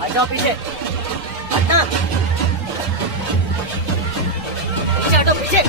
आ जाओ पीछे, हटना, पीछे हटो पीछे।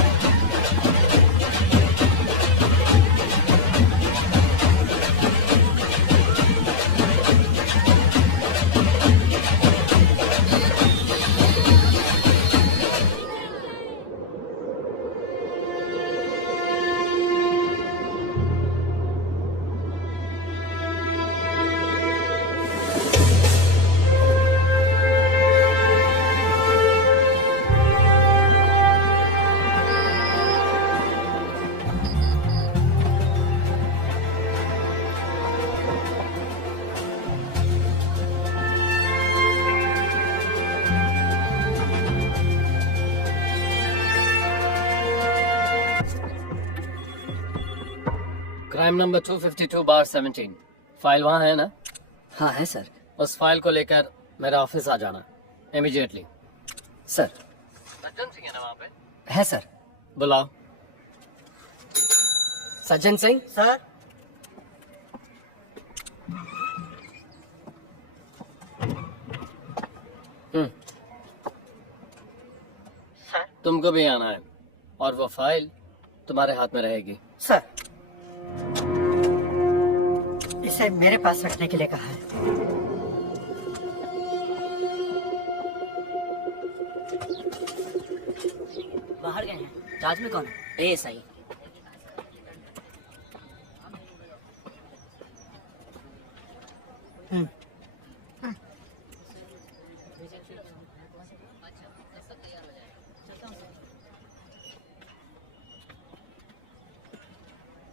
क्राइम नंबर 252/17 फाइल वहाँ है ना? हाँ है सर। उस फाइल को लेकर मेरे ऑफिस आ जाना इमीडिएटली। सर। सज्जन सिंह है ना वहाँ पे? है सर। बुलाओ। सज्जन सिंह सर। सर तुमको भी आना है और वो फाइल तुम्हारे हाथ में रहेगी। सर इसे मेरे पास रखने के लिए कहा है। बाहर गए हैं। चार्ज में कौन है? एएसआई।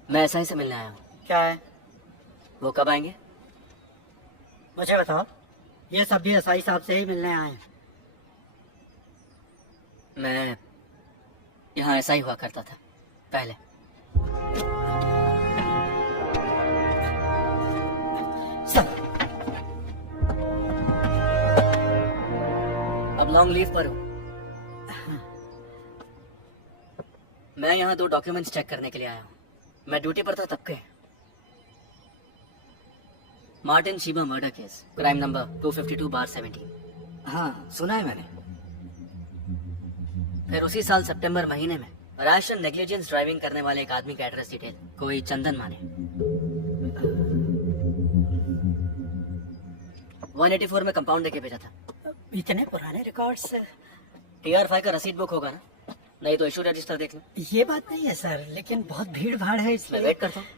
मैं एसआई से मिलने आया हूँ। क्या है? वो कब आएंगे? मुझे बताओ। ये सब भी एसआई साहब से ही मिलने आए हैं। मैं यहाँ ऐसा ही हुआ करता था पहले। सब अब लॉन्ग लीव पर हूँ। मैं यहाँ 2 डॉक्यूमेंट्स चेक करने के लिए आया हूँ। मैं ड्यूटी पर था तब के। Martin Sheeba murder case, crime number 252/17। हाँ सुना है मैंने। फिर उसी साल सितंबर महीने में रैश एंड नेग्लिजेंस ड्राइविंग करने वाले एक आदमी का एड्रेस डिटेल कोई चंदन माने 184 में कंपाउंड देके भेजा था। इतने पुराने रिकॉर्ड्स। TR5 का रसीद बुक होगा ना? नहीं तो इशू रजिस्टर देख लो। ये बात नहीं है सर, लेकिन बहुत भीड़ भाड़ है इसलिए। वेट करता हूँ।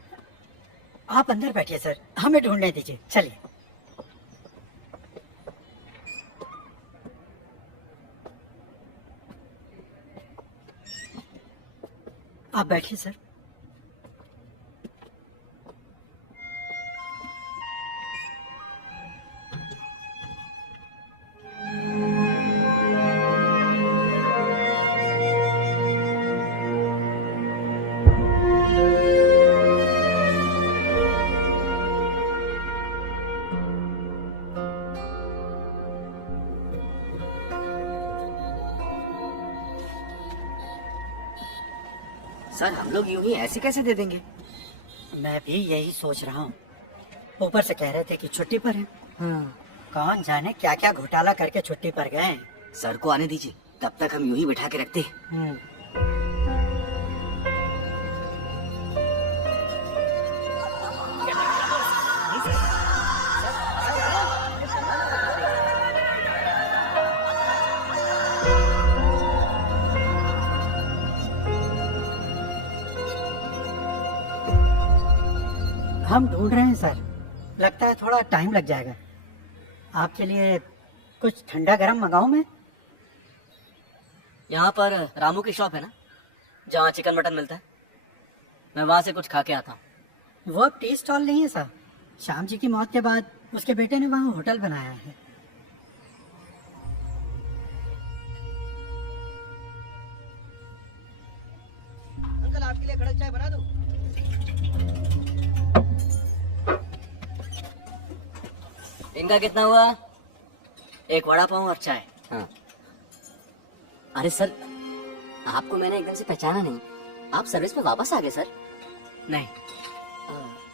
आप अंदर बैठिए सर, हमें ढूंढने दीजिए। चलिए। आप बैठिए सर। सर हम लोग यूं ही ऐसे कैसे दे देंगे? मैं भी यही सोच रहा हूँ। ऊपर से कह रहे थे कि छुट्टी पर हैं। कौन जाने क्या क्या घोटाला करके छुट्टी पर गए। सर को आने दीजिए, तब तक हम यूं ही बिठा के रखते हैं। हम ढूंढ रहे हैं सर। लगता है थोड़ा टाइम लग जाएगा। आपके लिए कुछ ठंडा गरम मंगाऊं मैं? यहाँ पर रामू की शॉप है ना, जहाँ चिकन मटन मिलता है। मैं वहाँ से कुछ खा के आता हूँ। वो अब टी स्टॉल नहीं है सर। श्याम जी की मौत के बाद उसके बेटे ने वहाँ होटल बनाया है। अंकल आपके लिए कड़क चाय बना दूँ? इनका कितना हुआ? एक वड़ा पाव और चाय। हाँ। अरे सर, आपको मैंने एकदम से पहचाना नहीं। आप सर्विस में वापस आ गए सर? नहीं।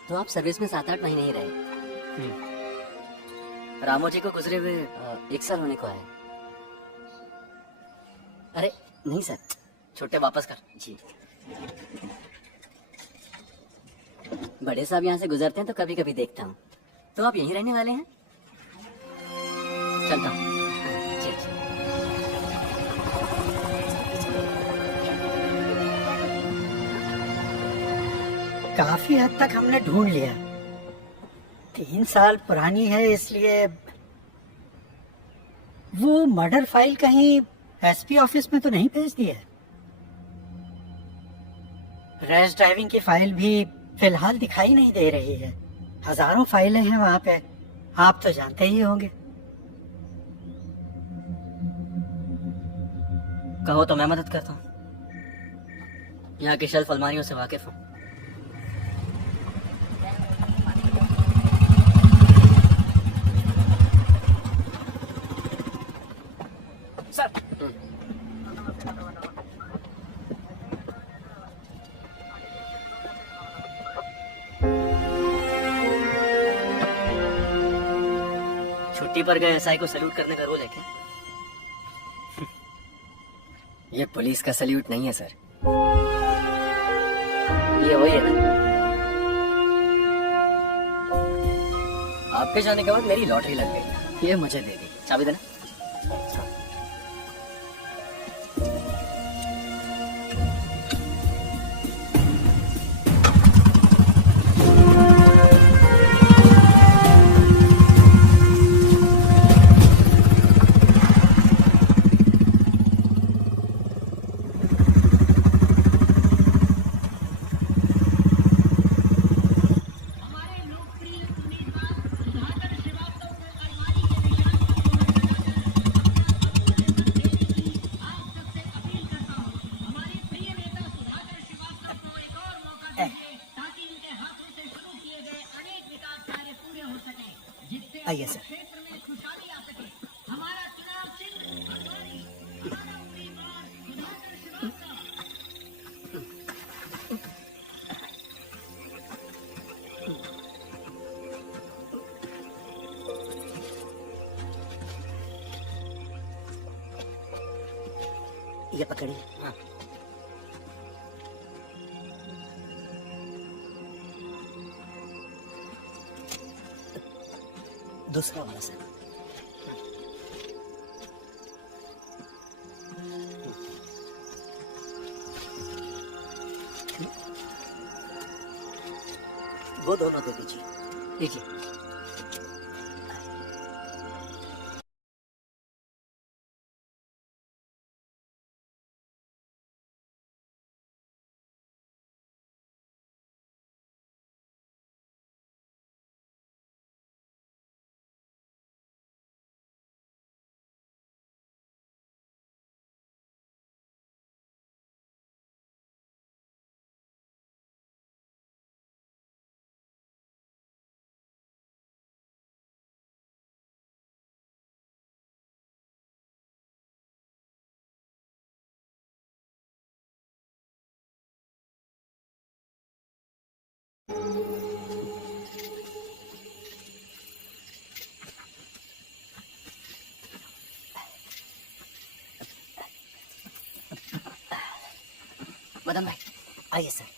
तो आप सर्विस में 7-8 महीने ही रहे। रामोजी को गुजरे हुए 1 साल होने को है। अरे नहीं सर, छोटे वापस कर जी। बड़े साहब यहाँ से गुजरते हैं तो कभी कभी देखता हूँ। तो आप यहीं रहने वाले हैं? चलता हूँ जी जी। काफी हद तक हमने ढूंढ लिया। 3 साल पुरानी है, इसलिए वो मर्डर फाइल कहीं एसपी ऑफिस में तो नहीं भेज दी है। रैश ड्राइविंग की फाइल भी फिलहाल दिखाई नहीं दे रही है। हजारों फाइलें हैं वहां पे, आप तो जानते ही होंगे। कहो तो मैं मदद करता हूँ। यहाँ की शेल्फ अलमारियों से वाकिफ हूँ। सर छुट्टी पर गए एसआई को सैल्यूट करने का रूल है क्या? ये पुलिस का सल्यूट नहीं है सर। ये वही है ना? आपके जाने के बाद मेरी लॉटरी लग गई, ये मुझे दे दी। चाबी देना। आइए सर। ये पकड़िए। हाँ। दूसरा वाला सर। वो दोनों दे दीजिए। लीजिए। मदन भाई आइए सर।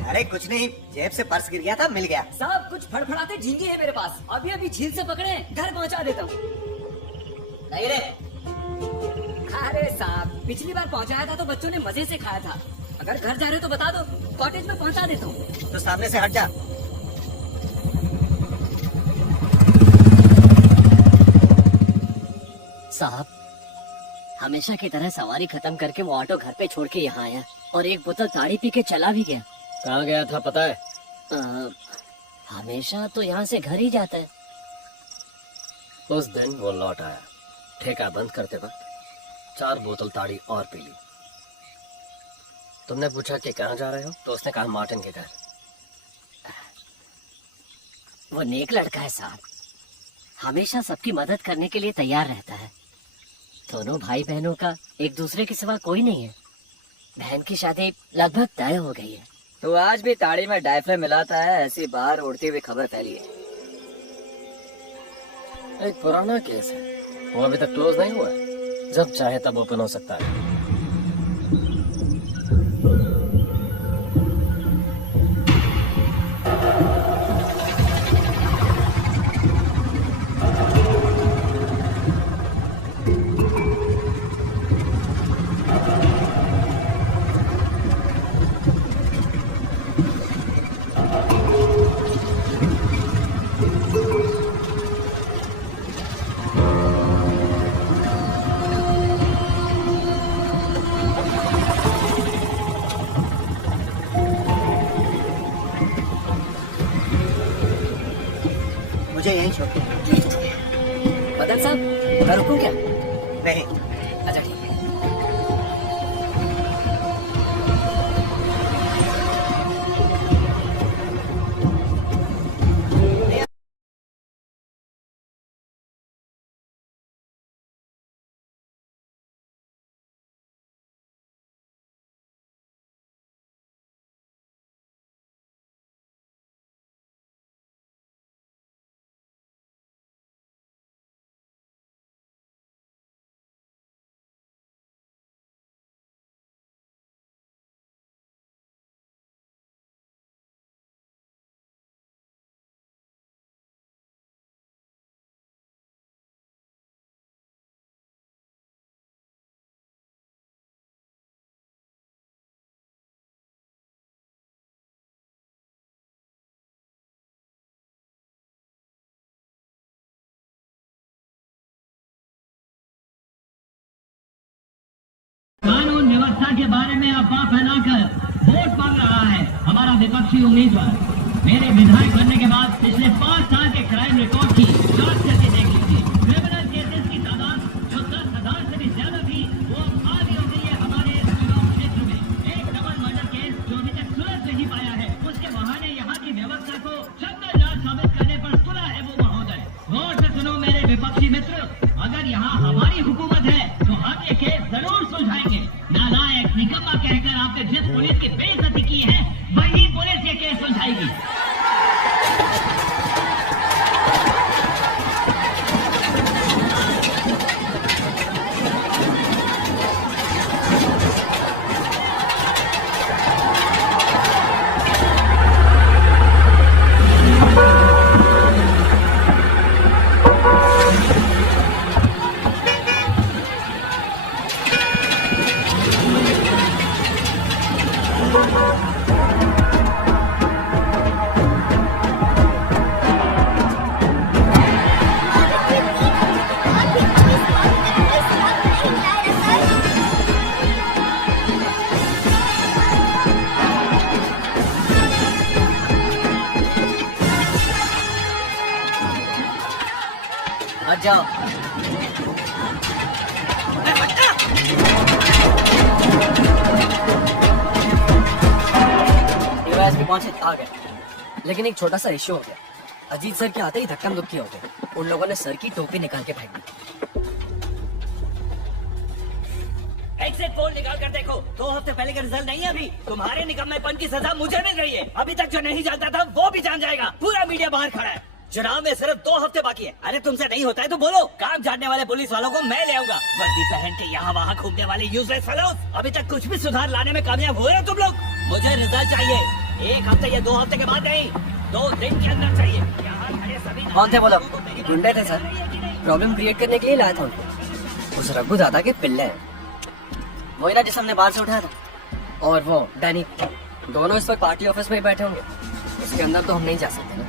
अरे कुछ नहीं, जेब से पर्स गिर गया था, मिल गया। साहब कुछ फड़फड़ाते झींगे हैं मेरे पास, अभी अभी झील से पकड़े घर पहुंचा देता हूँ। नहीं रे। अरे साहब पिछली बार पहुंचाया था तो बच्चों ने मजे से खाया था। अगर घर जा रहे हो तो बता दो, कॉटेज में पहुंचा देता हूँ। तो सामने से हट जा। साहब हमेशा की तरह सवारी खत्म करके वो ऑटो घर पे छोड़ के यहाँ आया और एक बोतल ताड़ी पी के चला भी गया। कहाँ गया था पता है? हमेशा तो यहाँ से घर ही जाता है। उस दिन वो लौट आया, ठेका बंद करते वक्त 4 बोतल ताड़ी और पी ली तुमने पूछा कि कहाँ जा रहे हो, तो उसने कहा मार्टिन के घर। वो नेक लड़का है साहब, हमेशा सबकी मदद करने के लिए तैयार रहता है। दोनों भाई बहनों का एक दूसरे के सिवा कोई नहीं है। बहन की शादी लगभग तय हो गई है। तो आज भी ताड़ी में डायफ्रे मिलाता है, ऐसी बाहर उड़ती हुई खबर फैली है। एक पुराना केस है, वो अभी तक क्लोज नहीं हुआ है। जब चाहे तब ओपन हो सकता है। मुझे यहीं छोड़ दो। बदल साहब, मैं रुकूं क्या? नहीं, अच्छा ठीक है। कानून व्यवस्था के बारे में अफवाह फैलाकर वोट मांग रहा है हमारा विपक्षी उम्मीदवार। मेरे विधायक बनने के बाद पिछले 5 साल के क्राइम रिकॉर्ड की जांच करके देख लीजिए। क्रिमिनल केसेस की तादाद जो 10,000 से भी ज्यादा थी, वो अब आधी हो गई है हमारे चुनाव क्षेत्र में। एक डबल मर्डर केस जो अभी तक सुलझ नहीं पाया है, उसके बहाने यहाँ की व्यवस्था को जंगलराज साबित करने पर तुला है वो महोदय। गौर से सुनो मेरे विपक्षी मित्र, अगर यहाँ हमारी हुकूमत है तो हम ये केस जरूर सुलझाएंगे। नालायक निकम्मा कहकर आपने जिस पुलिस की बेइज्जती की है, वही पुलिस ये केस सुलझाएगी। हट जाओ। डीवाईएसपी पहुंचे, आ गए। लेकिन एक छोटा सा इश्यू हो गया। अजीत सर के आते ही धक्का मुक्की हो गए। उन लोगों ने सर की टोपी निकाल के फेंक दी। एग्जिट पोल निकाल कर देखो, 2 हफ्ते पहले का रिजल्ट नहीं है अभी। तुम्हारे निकम्मेपन की सजा मुझे मिल रही है। अभी तक जो नहीं जानता था वो भी जान जाएगा। पूरा मीडिया बाहर खड़ा है। चुनाव में सिर्फ 2 हफ्ते बाकी है। अरे तुमसे नहीं होता है तो बोलो। काम जानने वाले पुलिस वालों को मैं ले आऊंगा। वर्दी पहन के यहाँ वहाँ घूमने वाले यूजलेस फेलोज। अभी तक कुछ भी सुधार लाने में कामयाब हुए हो तुम लोग? मुझे रिजल्ट चाहिए 1 हफ्ते या 2 हफ्ते के बाद नहीं, 2 दिन के अंदर चाहिए। यहाँ खड़े सभी कौन थे वो लोग? गुंडे थे सर, प्रॉब्लम क्रिएट करने के लिए लाया था उनको। उस रघु दादा के पिल्ले हैं, वही ना जिस हमने बाहर से उठाया था। और वो डैनी, दोनों इस वक्त पार्टी ऑफिस में ही बैठे होंगे। उसके अंदर तो हम नहीं जा सकते ना।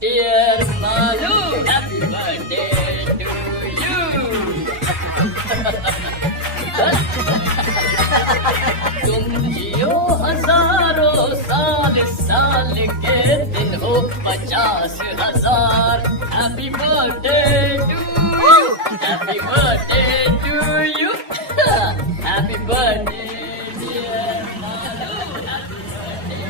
Dear Malu, happy birthday to you. तुम जियो हजारों साल, साल के दिन हो 50,000। Happy birthday to you, happy birthday to you, happy birthday dear Malu, happy birthday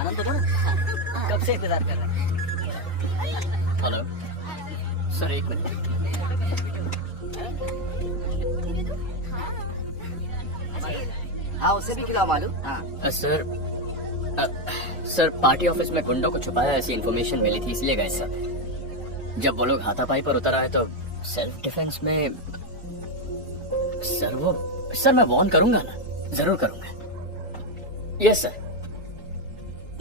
Anand तो थोड़ा कब से इंतजार कर रहे हैं? हेलो सर, एक मिनट। हाँ उसे भी खिलाओ मालूम। हाँ सर पार्टी ऑफिस में गुंडों को छुपाया ऐसी इन्फॉर्मेशन मिली थी, इसलिए गए सर। जब वो लोग हाथापाई पर उतर आए तो सेल्फ डिफेंस में सर मैं वार्न करूंगा ना, जरूर करूंगा। यस सर,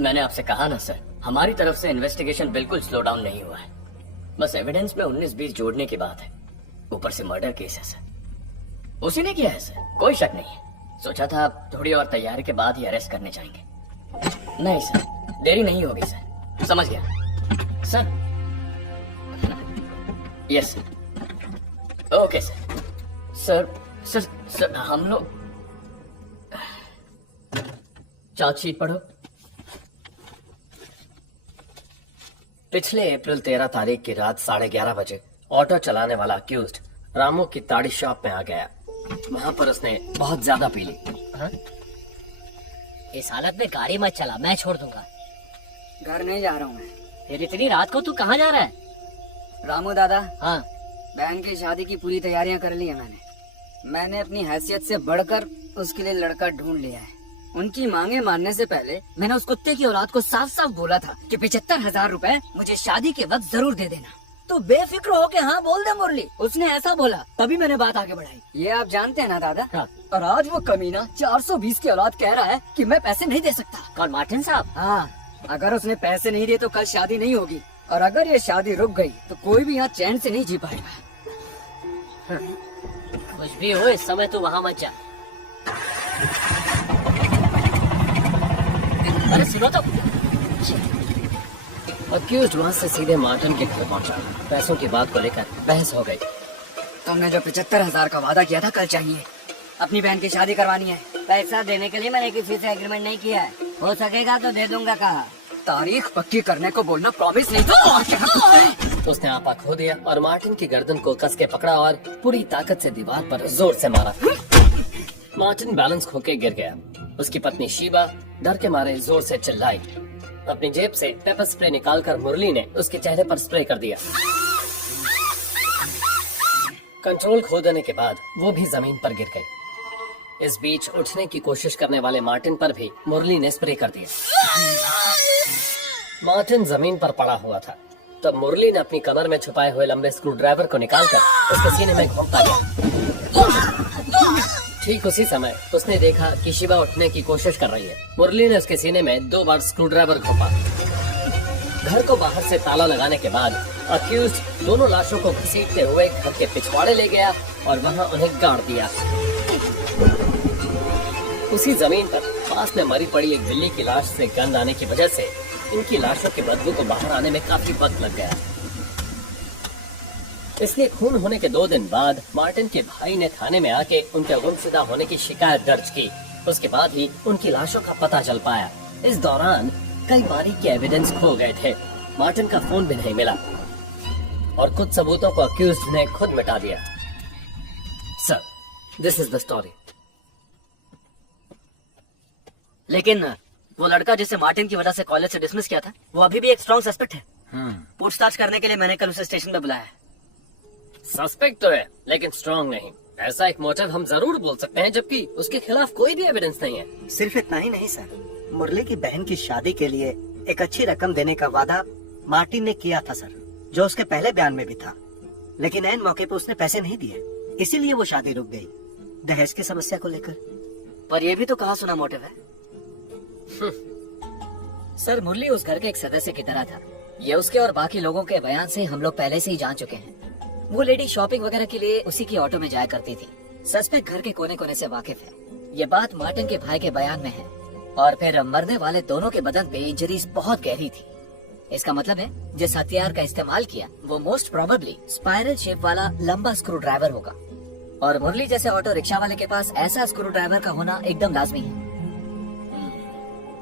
मैंने आपसे कहा ना सर, हमारी तरफ से इन्वेस्टिगेशन बिल्कुल स्लो डाउन नहीं हुआ है। बस एविडेंस में 19-20 जोड़ने की बात है। ऊपर से मर्डर केस है सर, उसी ने किया है सर, कोई शक नहीं है। सोचा था थोड़ी और तैयारी के बाद ही अरेस्ट करने जाएंगे। नहीं सर, देरी नहीं होगी सर, समझ गया sir. Yes sir, okay sir. Sir हम लोग चार्जशीट पढ़ो। पिछले अप्रैल 13 तारीख की रात 11:30 बजे ऑटो चलाने वाला अक्यूज्ड रामू की ताड़ी शॉप में आ गया। वहां पर उसने बहुत ज्यादा पी ली। इस हालत में गाड़ी मत चला, मैं छोड़ दूंगा। घर नहीं जा रहा हूँ मैं। फिर इतनी रात को तू कहाँ जा रहा है? रामू दादा, हाँ, बहन की शादी की पूरी तैयारियां कर ली है मैंने अपनी हैसियत से बढ़कर उसके लिए लड़का ढूंढ लिया है। उनकी मांगे मानने से पहले मैंने उस कुत्ते की औलाद को साफ साफ बोला था कि 75,000 रुपए मुझे शादी के वक्त जरूर दे देना। तो बेफिक्र हो के हाँ बोल दे मुरली। उसने ऐसा बोला, तभी मैंने बात आगे बढ़ाई। ये आप जानते हैं ना दादा? हाँ। और आज वो कमीना 420 की औलाद कह रहा है कि मैं पैसे नहीं दे सकता। कौन, मार्टिन साहब? हाँ, अगर उसने पैसे नहीं दिए तो कल शादी नहीं होगी, और अगर ये शादी रुक गई तो कोई भी यहाँ चैन से नहीं जी पाएगा। कुछ भी हो, इस समय तू वहाँ मत जा। अरे सुनो तो। अक्यूज्ड वहां से सीधे मार्टिन के घर पहुंचा। पैसों की बात को लेकर बहस हो गई। तुमने जो 75,000 का वादा किया था कल चाहिए, अपनी बहन की शादी करवानी है। पैसा देने के लिए मैंने किसी से एग्रीमेंट नहीं किया है। हो सकेगा तो दे दूंगा। कहा तारीख पक्की करने को बोलना, प्रॉमिस नहीं तो। उसने आपा खो दिया और मार्टिन की गर्दन को कस के पकड़ा और पूरी ताकत से दीवार पर जोर से मारा। मार्टिन बैलेंस खो के गिर गया। उसकी पत्नी शीबा डर के मारे जोर से चिल्लाई। अपनी जेब से पेपर स्प्रे निकालकर मुरली ने उसके चेहरे पर स्प्रे कर दिया। कंट्रोल खो देने के बाद वो भी जमीन पर गिर गई। इस बीच उठने की कोशिश करने वाले मार्टिन पर भी मुरली ने स्प्रे कर दिया। मार्टिन जमीन पर पड़ा हुआ था। तब मुरली ने अपनी कमर में छुपाए हुए लंबे स्क्रू ड्राइवर को निकालकर उसके सीने में घोंपता गया। ठीक उसी समय उसने देखा कि शिवा उठने की कोशिश कर रही है। मुरली ने उसके सीने में 2 बार स्क्रू ड्राइवर घोंपा। घर को बाहर से ताला लगाने के बाद अक्यूज्ड दोनों लाशों को घसीटते हुए घर के पिछवाड़े ले गया और वहां उन्हें गाड़ दिया। उसी जमीन पर पास में मरी पड़ी एक बिल्ली की लाश से गंध आने की वजह से इनकी लाशों की बदबू को बाहर आने में काफी वक्त लग गया। इसलिए खून होने के 2 दिन बाद मार्टिन के भाई ने थाने में आके उनके गुमशुदा होने की शिकायत दर्ज की। उसके बाद ही उनकी लाशों का पता चल पाया। इस दौरान कई बारीकी के एविडेंस खो गए थे। मार्टिन का फोन भी नहीं मिला और कुछ सबूतों को अक्यूज्ड ने खुद मिटा दिया। Sir, this is the story. लेकिन वो लड़का जिसे मार्टिन की वजह से कॉलेज से डिसमिस किया था, वो अभी भी एक स्ट्रॉन्ग सस्पेक्ट है। पूछताछ करने के लिए मैंने कल उसे स्टेशन पे बुलाया है। सस्पेक्ट तो है लेकिन स्ट्रांग नहीं। ऐसा एक मोटिव हम जरूर बोल सकते हैं जबकि उसके खिलाफ कोई भी एविडेंस नहीं है। सिर्फ इतना ही नहीं सर, मुरली की बहन की शादी के लिए एक अच्छी रकम देने का वादा मार्टिन ने किया था सर, जो उसके पहले बयान में भी था। लेकिन ऐन मौके पर उसने पैसे नहीं दिए, इसीलिए वो शादी रुक गई, दहेज की समस्या को लेकर। पर ये भी तो कहा सुना मोटिव है। सर मुरली उस घर के एक सदस्य की तरह था। ये उसके और बाकी लोगों के बयान से हम लोग पहले से ही जान चुके हैं। वो लेडी शॉपिंग वगैरह के लिए उसी की ऑटो में जाया करती थी। सस्पेक्ट घर के कोने कोने से वाकिफ है। ये बात मार्टिन के भाई के बयान में है। और फिर मरने वाले दोनों के बदन पे इंजरीज बहुत गहरी थी। इसका मतलब है जिस हथियार का इस्तेमाल किया वो मोस्ट प्रोबेबली स्पाइरल शेप वाला लंबा स्क्रू ड्राइवर होगा। और मुरली जैसे ऑटो रिक्शा वाले के पास ऐसा स्क्रू ड्राइवर का होना एकदम लाजमी है।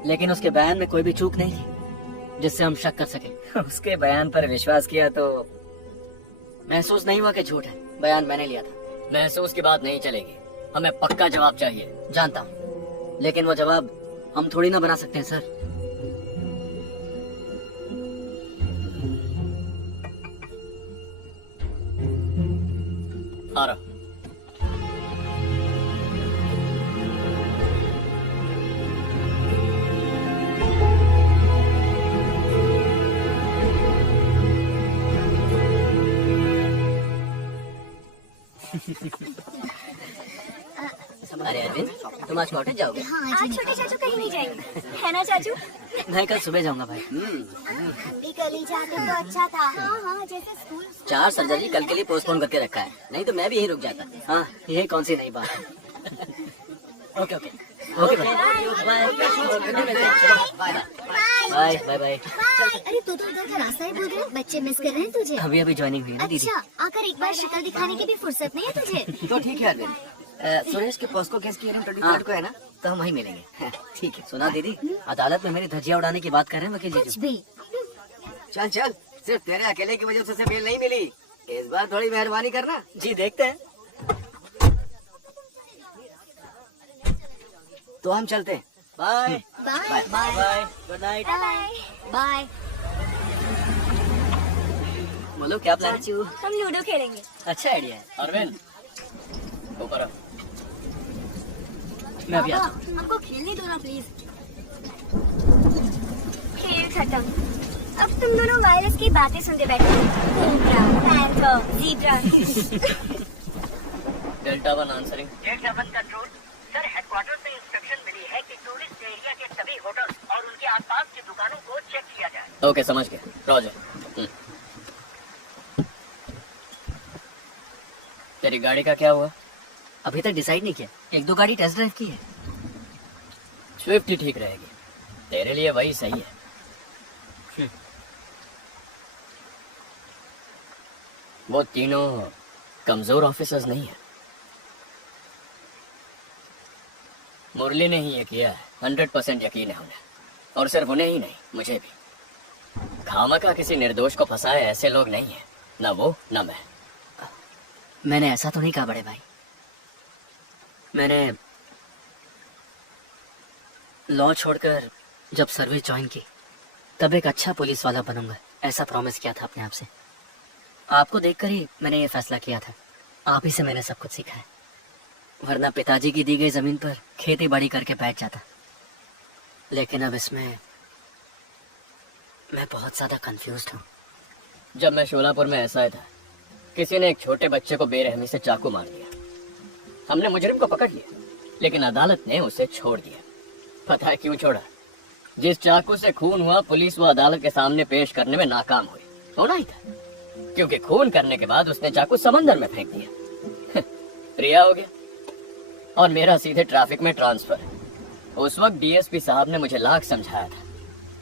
लेकिन उसके बयान में कोई भी चूक नहीं थी जिससे हम शक कर सके। उसके बयान पर विश्वास किया तो महसूस नहीं हुआ कि झूठ है। बयान मैंने लिया था। महसूस की बात नहीं चलेगी, हमें पक्का जवाब चाहिए। जानता हूँ, लेकिन वो जवाब हम थोड़ी ना बना सकते हैं सर। आ रहा। अरे अरविंद, तुम आज कॉटेज जाओगे? आज छोटे चाचू कहीं नहीं जाएंगे, है ना चाचू? मैं कल सुबह जाऊंगा भाई। हम भी कल ही जाते तो अच्छा था। हाँ, जैसे स्कूल 4 सर्जरी कल के लिए पोस्टपोन करके रखा है, नहीं तो मैं भी यहीं रुक जाता। हाँ, ये कौन सी नई बात है। Okay okay okay bye bye bye bye. अरे तू तो उधर का रास्ता ही भूल गया। बच्चे मिस कर रहे हैं तुझे। अभी अभी ज्वाइनिंग हुई है ना दीदी। अच्छा, आकर एक बार शक्ल दिखाने की भी फुर्सत नहीं है तुझे। तो ठीक है अरविंद, सुरेश के पॉस्को केस की हियरिंग 23 को है ना, तो हम वहीं मिलेंगे। ठीक है। सुना दीदी, अदालत में मेरी धज्जियां उड़ाने की बात कर रहे हैं वकील कुछ जी। भी। चल चल, सिर्फ तेरे अकेले की वजह से बेल नहीं मिली। इस बार थोड़ी मेहरबानी करना। जी देखते हैं। तो हम चलते हैं। Bye bye bye bye, good night. Bye bye. बोलो क्या प्लान है? चाचू, हम लूडो खेलेंगे। अच्छा आइडिया है। अरविंद ऊपर आ। मैं भी आता पापा, हूँ। हमको खेलने दो ना प्लीज। खेल खत्म। अब तुम दोनों वायरस की बातें सुनते बैठे हो। Cobra, panther, zebra. Delta 1 answering. Delta 1 control sir, headquarter से इंस्ट्रक्शन मिली है कि टूरिस्ट एरिया के सभी होटल और उनके आसपास की दुकानों को चेक किया जाए। ओके समझ गया, रॉजर। तेरी गाड़ी का क्या हुआ? अभी तक डिसाइड नहीं किया। 1-2 गाड़ी टेस्ट ड्राइव की है। स्विफ्ट ही ठीक रहेगी, तेरे लिए वही सही है। वो तीनों कमजोर ऑफिसर्स नहीं है। मुरली ने ही ये किया है, 100% यकीन है उन्हें। और सिर्फ उन्हें ही नहीं, मुझे भी। खामखा किसी निर्दोष को फंसाए ऐसे लोग नहीं है, ना वो ना मैं। मैंने ऐसा तो नहीं कहा बड़े भाई। मैंने लॉ छोड़कर जब सर्विस ज्वाइन की तब एक अच्छा पुलिस वाला बनूंगा, ऐसा प्रॉमिस किया था अपने आप से। आपको देखकर ही मैंने ये फैसला किया था। आप ही से मैंने सब कुछ सीखा है, वरना पिताजी की दी गई जमीन पर खेती बाड़ी करके बैठ जाता। लेकिन अब इसमें मैं बहुत ज्यादा कंफ्यूज्ड हूँ। जब मैं शोलापुर में ऐसा था, किसी ने एक छोटे बच्चे को बेरहमी से चाकू मार दिया। हमने मुजरिम को पकड़ लिया, लेकिन अदालत ने उसे छोड़ दिया। पता है क्यों छोड़ा? जिस चाकू से खून हुआ, पुलिस वो अदालत के सामने पेश करने में नाकाम हुई। होना ही था, क्योंकि खून करने के बाद उसने चाकू समंदर में फेंक दिया। रिहा हो गया और मेरा सीधे ट्रैफिक में ट्रांसफर। उस वक्त डीएसपी साहब ने मुझे लाख समझाया था,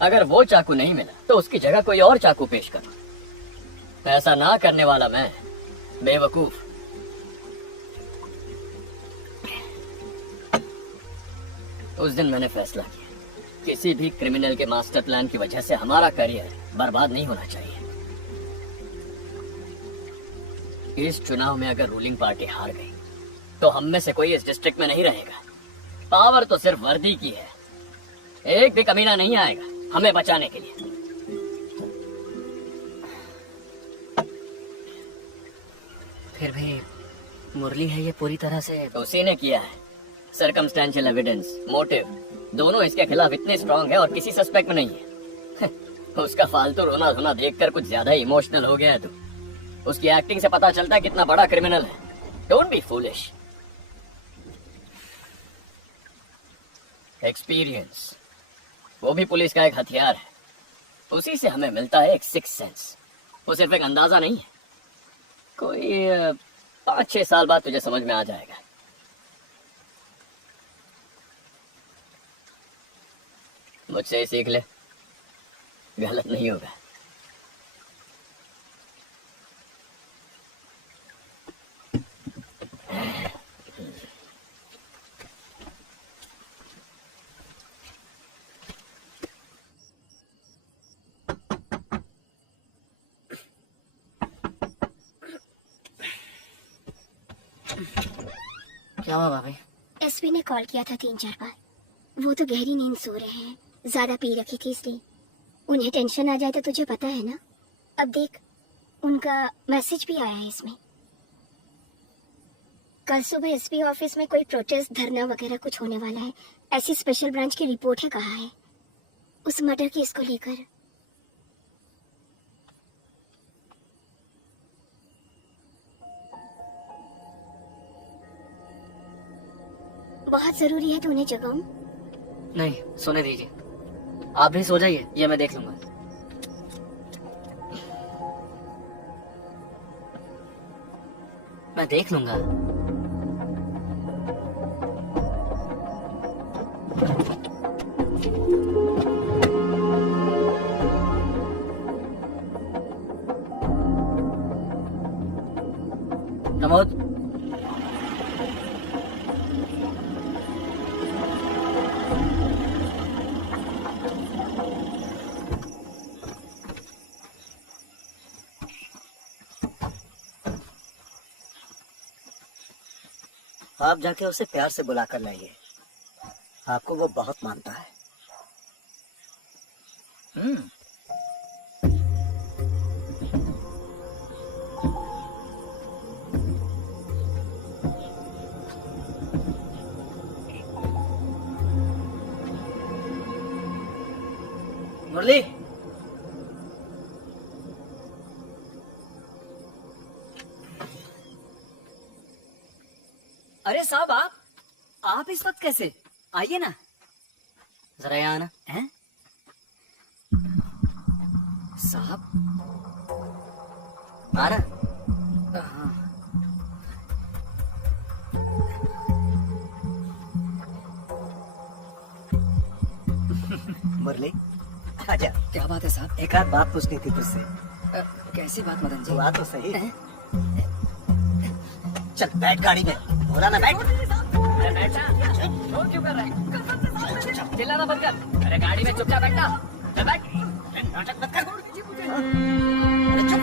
अगर वो चाकू नहीं मिला तो उसकी जगह कोई और चाकू पेश करो। ऐसा ना करने वाला मैं बेवकूफ। उस दिन मैंने फैसला किया, किसी भी क्रिमिनल के मास्टर प्लान की वजह से हमारा करियर बर्बाद नहीं होना चाहिए। इस चुनाव में अगर रूलिंग पार्टी हार गई तो हम में से कोई इस डिस्ट्रिक्ट में नहीं रहेगा। पावर तो सिर्फ वर्दी की है, एक भी कमीना नहीं आएगा हमें बचाने के लिए। फिर भी मुरली है ये पूरी तरह से। तो उसी ने किया है। सर्कमस्टेंशियल एविडेंस, मोटिव, दोनों इसके खिलाफ इतने स्ट्रांग है और किसी सस्पेक्ट में नहीं है। उसका फालतू रोना धोना देखकर कुछ ज्यादा इमोशनल हो गया है तू। उसकी एक्टिंग से पता चलता है कितना बड़ा क्रिमिनल है। Don't be foolish. एक्सपीरियंस, वो भी पुलिस का एक हथियार है। उसी से हमें मिलता है एक सिक्स सेंस। वो सिर्फ एक अंदाजा नहीं है। कोई 5-6 साल बाद तुझे समझ में आ जाएगा। मुझसे ही सीख ले, गलत नहीं होगा। क्या हुआ भाभी? एसपी ने कॉल किया था 3-4 बार। वो तो गहरी नींद सो रहे हैं, ज्यादा पी रखी थी इसलिए। उन्हें टेंशन आ जाए तो तुझे पता है ना। अब देख, उनका मैसेज भी आया है इसमें। कल सुबह एसपी ऑफिस में कोई प्रोटेस्ट, धरना वगैरह कुछ होने वाला है, ऐसी स्पेशल ब्रांच की रिपोर्ट है, कहा है उस मर्डर केस को लेकर। बहुत जरूरी है तो उन्हें जगाऊं? नहीं, सोने दीजिए। आप भी सो जाइए, ये मैं देख लूंगा। मैं देख लूंगा। प्रमोद, आप जाके उसे प्यार से बुला कर लाइए। आपको वो बहुत मानता है। मुरली, अरे साहब, आप इस वक्त कैसे? आइए ना, जरा यहाँ आना। हैं साहब? आना। हाँ। मुरली, आजा। क्या बात है साहब? एक आध बात पूछनी थी तुझसे। कैसी बात मदन जी? हुआ तो सही। चल बैठ गाड़ी में। बोला ना बैठ। अरे बैठा, शोर क्यों कर रहा है? चिल्लाना बंद कर। अरे गाड़ी में चुपचाप बैठना। चल बैठ। नाटक मत कर। अरे चुप।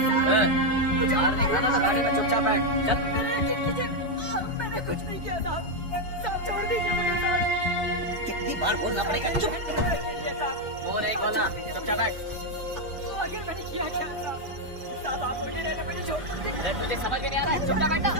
बाहर निकलना तो गाड़ी में चुपचाप बैठ। चल। मैंने कुछ नहीं किया साहब। साहब छोड़ दीजिए मुझे साहब। कितनी बार बोलना पड़ेगा? चुप। वो नहीं बोलना, चुपचाप बैठ। आगे मैंने किया क्या साहब? आप मुझे रहने पे नहीं छोड़ सकते। अरे तुझे समझ में नहीं आ रहा है? चुपचाप बैठना।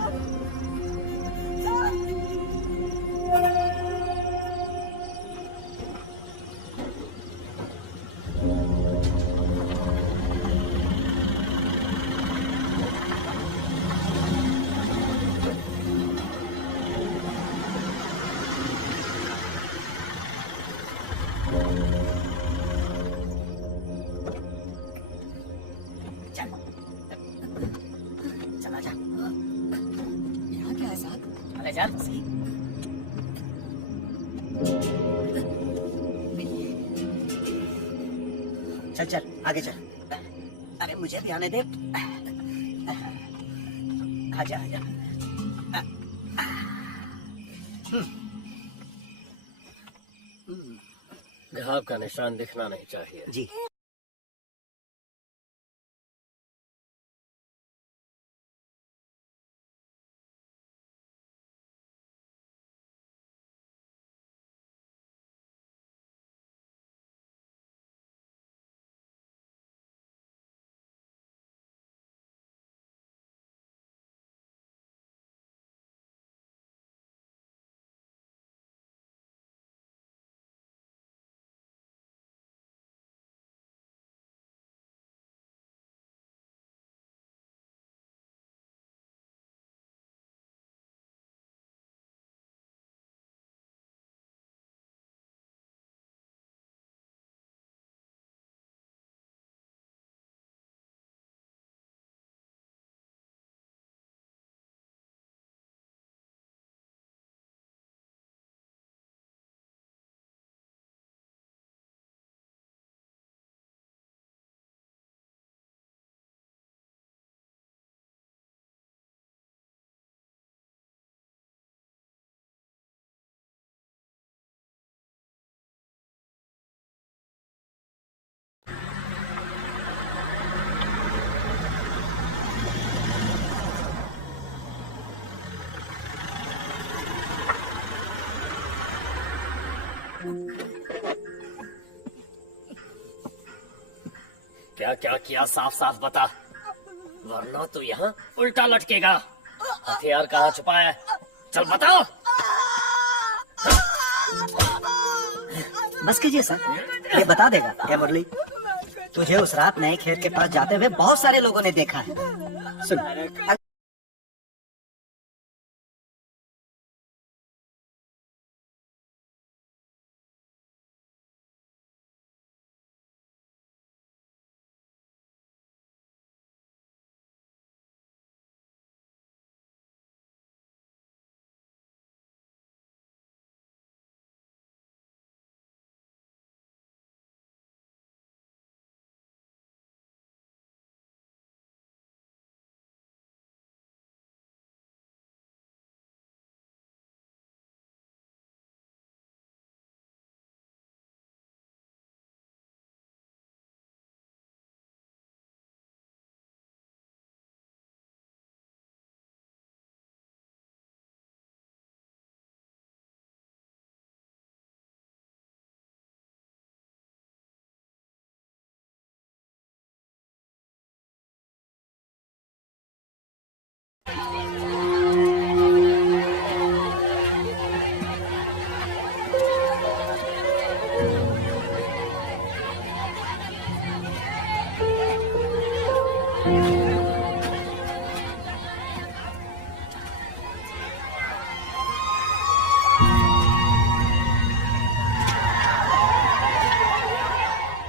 चला जा। यहाँ क्या है साहब? अरे चल। चल चल आगे चल। अरे मुझे भी आने दे। आजा आजा। घाव का निशान दिखना नहीं चाहिए। जी। क्या क्या किया साफ साफ बता, वरना तू यहाँ उल्टा लटकेगा। हथियार कहाँ छुपाया है, चल बताओ। बस कीजिए सर, ये बता देगा। क्या मुरली, तुझे उस रात नए खेत के पास जाते हुए बहुत सारे लोगों ने देखा है। सुन,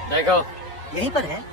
देखो यहीं पर है।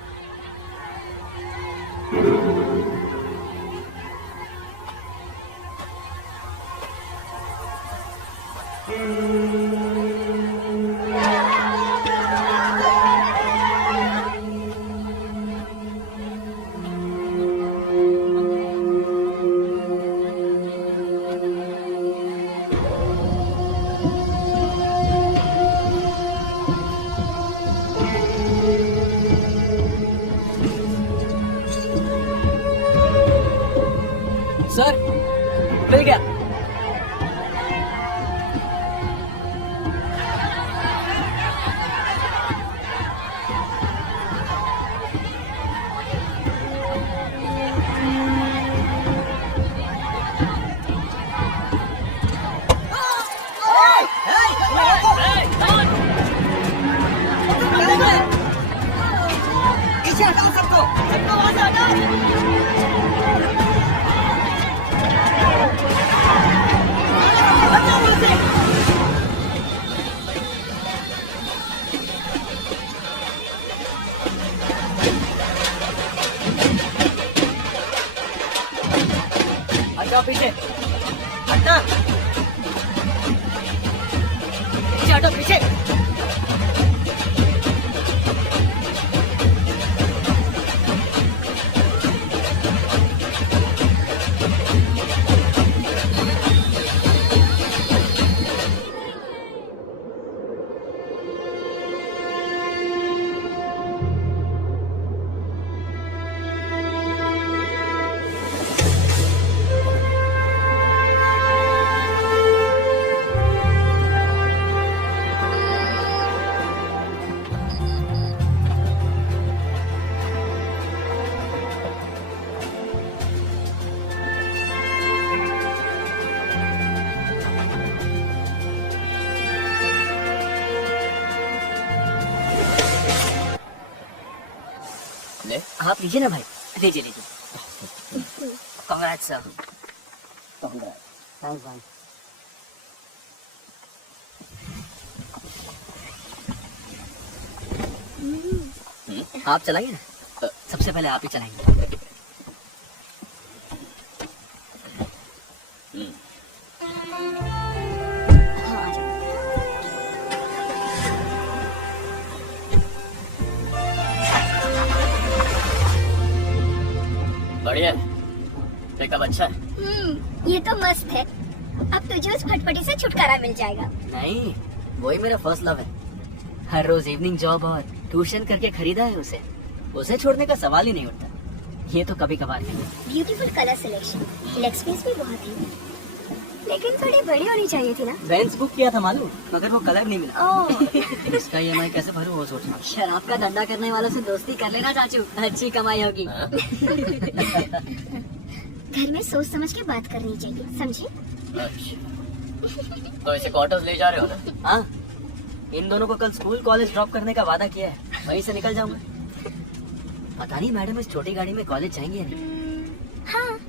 सर मिल गया। पीछे हटाओ सबको, सबको वहां से हटाओ। हटाओ पीछे, हटना, पीछे हटो पीछे। ले आप लीजिए ना भाई, लीजिए लीजिए। Congrats sir. थैंक्स भाई। आप चलाइए ना, सबसे पहले आप ही चलाएंगे। बढ़िया, पिकअप अच्छा है। ये तो मस्त है। अब तुझे उस फटफटी से छुटकारा मिल जाएगा। नहीं, वही मेरा फर्स्ट लव है। हर रोज इवनिंग जॉब और ट्यूशन करके खरीदा है उसे। उसे छोड़ने का सवाल ही नहीं उठता। ये तो कभी कभार नहीं। Beautiful colour selection, leg space भी बहुत है। लेकिन थोड़ी बड़ी होनी चाहिए थी ना। बेंच बुक किया था मालूम, मगर वो कलर नहीं मिला। ओह, इसका EMI कैसे भरूं वो सोच रहा हूँ। शराब का धंधा करने वालों से दोस्ती कर लेना चाचू, अच्छी कमाई होगी। घर में सोच समझ के बात करनी चाहिए, समझे? अच्छा, तो इसे क्वार्टर्स ले जा रहे हो ना? हाँ, इन दोनों को कल स्कूल कॉलेज ड्रॉप करने का वादा किया है, वहीं से निकल जाऊंगा। पता नहीं मैडम इस छोटी गाड़ी में कॉलेज जाएंगे या नहीं। हाँ।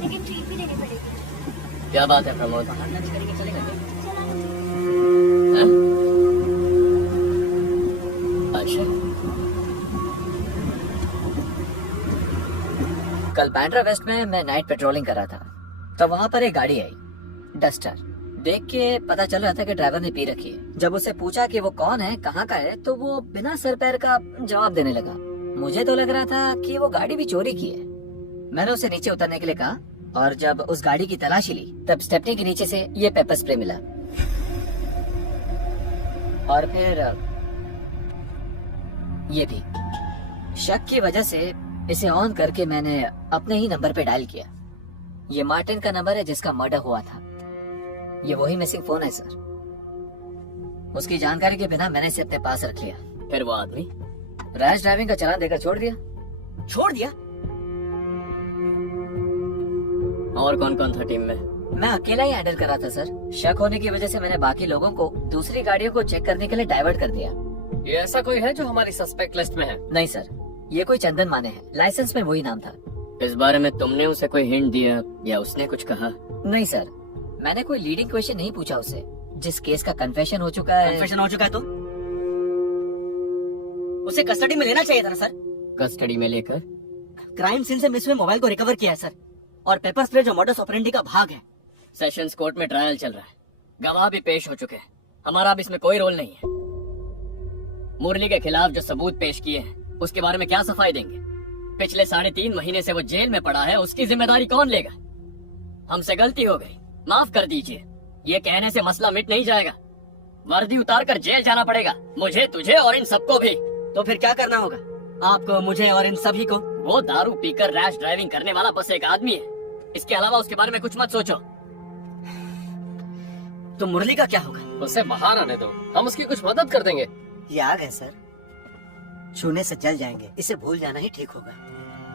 लेकिन ट्रीट भी देनी पड़ेगी। क्या बात है प्रमोद? बाहर लंच करेंगे, चलेगा क्या? हैं? अच्छा, कल बैंड्रा वेस्ट में मैं नाइट पेट्रोलिंग कर रहा था, तो वहाँ पर एक गाड़ी आई, डस्टर। देख के पता चल रहा था कि ड्राइवर ने पी रखी है। जब उससे पूछा कि वो कौन है, कहाँ का है, तो वो बिना सर पैर का जवाब देने लगा। मुझे तो लग रहा था कि वो गाड़ी भी चोरी की है। मैंने उसे नीचे उतरने के लिए कहा, और जब उस गाड़ी की तलाशी ली तब स्टेपनी के नीचे से ये पेपर स्प्रे मिला। और फिर ये भी। शक की वजह से इसे ऑन करके मैंने अपने ही नंबर पे डायल किया। ये मार्टिन का नंबर है जिसका मर्डर हुआ था। ये वही मिसिंग फोन है सर। उसकी जानकारी के बिना मैंने इसे अपने पास रख लिया। फिर वो आदमी? रैश ड्राइविंग का चालान देकर छोड़ दिया। छोड़ दिया? और कौन कौन था टीम में? मैं अकेला ही हैंडल कर रहा था सर। शक होने की वजह से मैंने बाकी लोगों को दूसरी गाड़ियों को चेक करने के लिए डाइवर्ट कर दिया। ये ऐसा कोई है जो हमारी सस्पेक्ट लिस्ट में है? नहीं सर, ये कोई चंदन माने है, लाइसेंस में वही नाम था। इस बारे में तुमने उसे कोई हिंट दिया या उसने कुछ कहा? नहीं सर, मैंने कोई लीडिंग क्वेश्चन नहीं पूछा उसे। जिस केस का कन्फेशन हो चुका है। कन्फेशन हो चुका है तो उसे कस्टडी में लेना चाहिए था ना सर। कस्टडी में लेकर? क्राइम सीन से मिस हुए मोबाइल को रिकवर किया है सर, और पेपर स्प्रे जो मॉडस ऑपरेंडी का भाग है। सेशंस कोर्ट में ट्रायल चल रहा है, गवाह भी पेश हो चुके हैं। हमारा अब इसमें कोई रोल नहीं है। मुरली के खिलाफ जो सबूत पेश किए हैं उसके बारे में क्या सफाई देंगे? पिछले 3.5 महीने से वो जेल में पड़ा है, उसकी जिम्मेदारी कौन लेगा? हमसे गलती हो गई, माफ कर दीजिए। ये कहने से मसला मिट नहीं जाएगा। वर्दी उतार कर जेल जाना पड़ेगा, मुझे, तुझे और इन सबको भी। तो फिर क्या करना होगा आपको, मुझे और इन सभी को? वो दारू पीकर रैश ड्राइविंग करने वाला बस एक आदमी है। इसके अलावा उसके बारे में कुछ मत सोचो। तो मुरली का क्या होगा? उसे बाहर आने दो, हम उसकी कुछ मदद कर देंगे। ये आग है सर, छूने से जल जाएंगे, इसे भूल जाना ही ठीक होगा।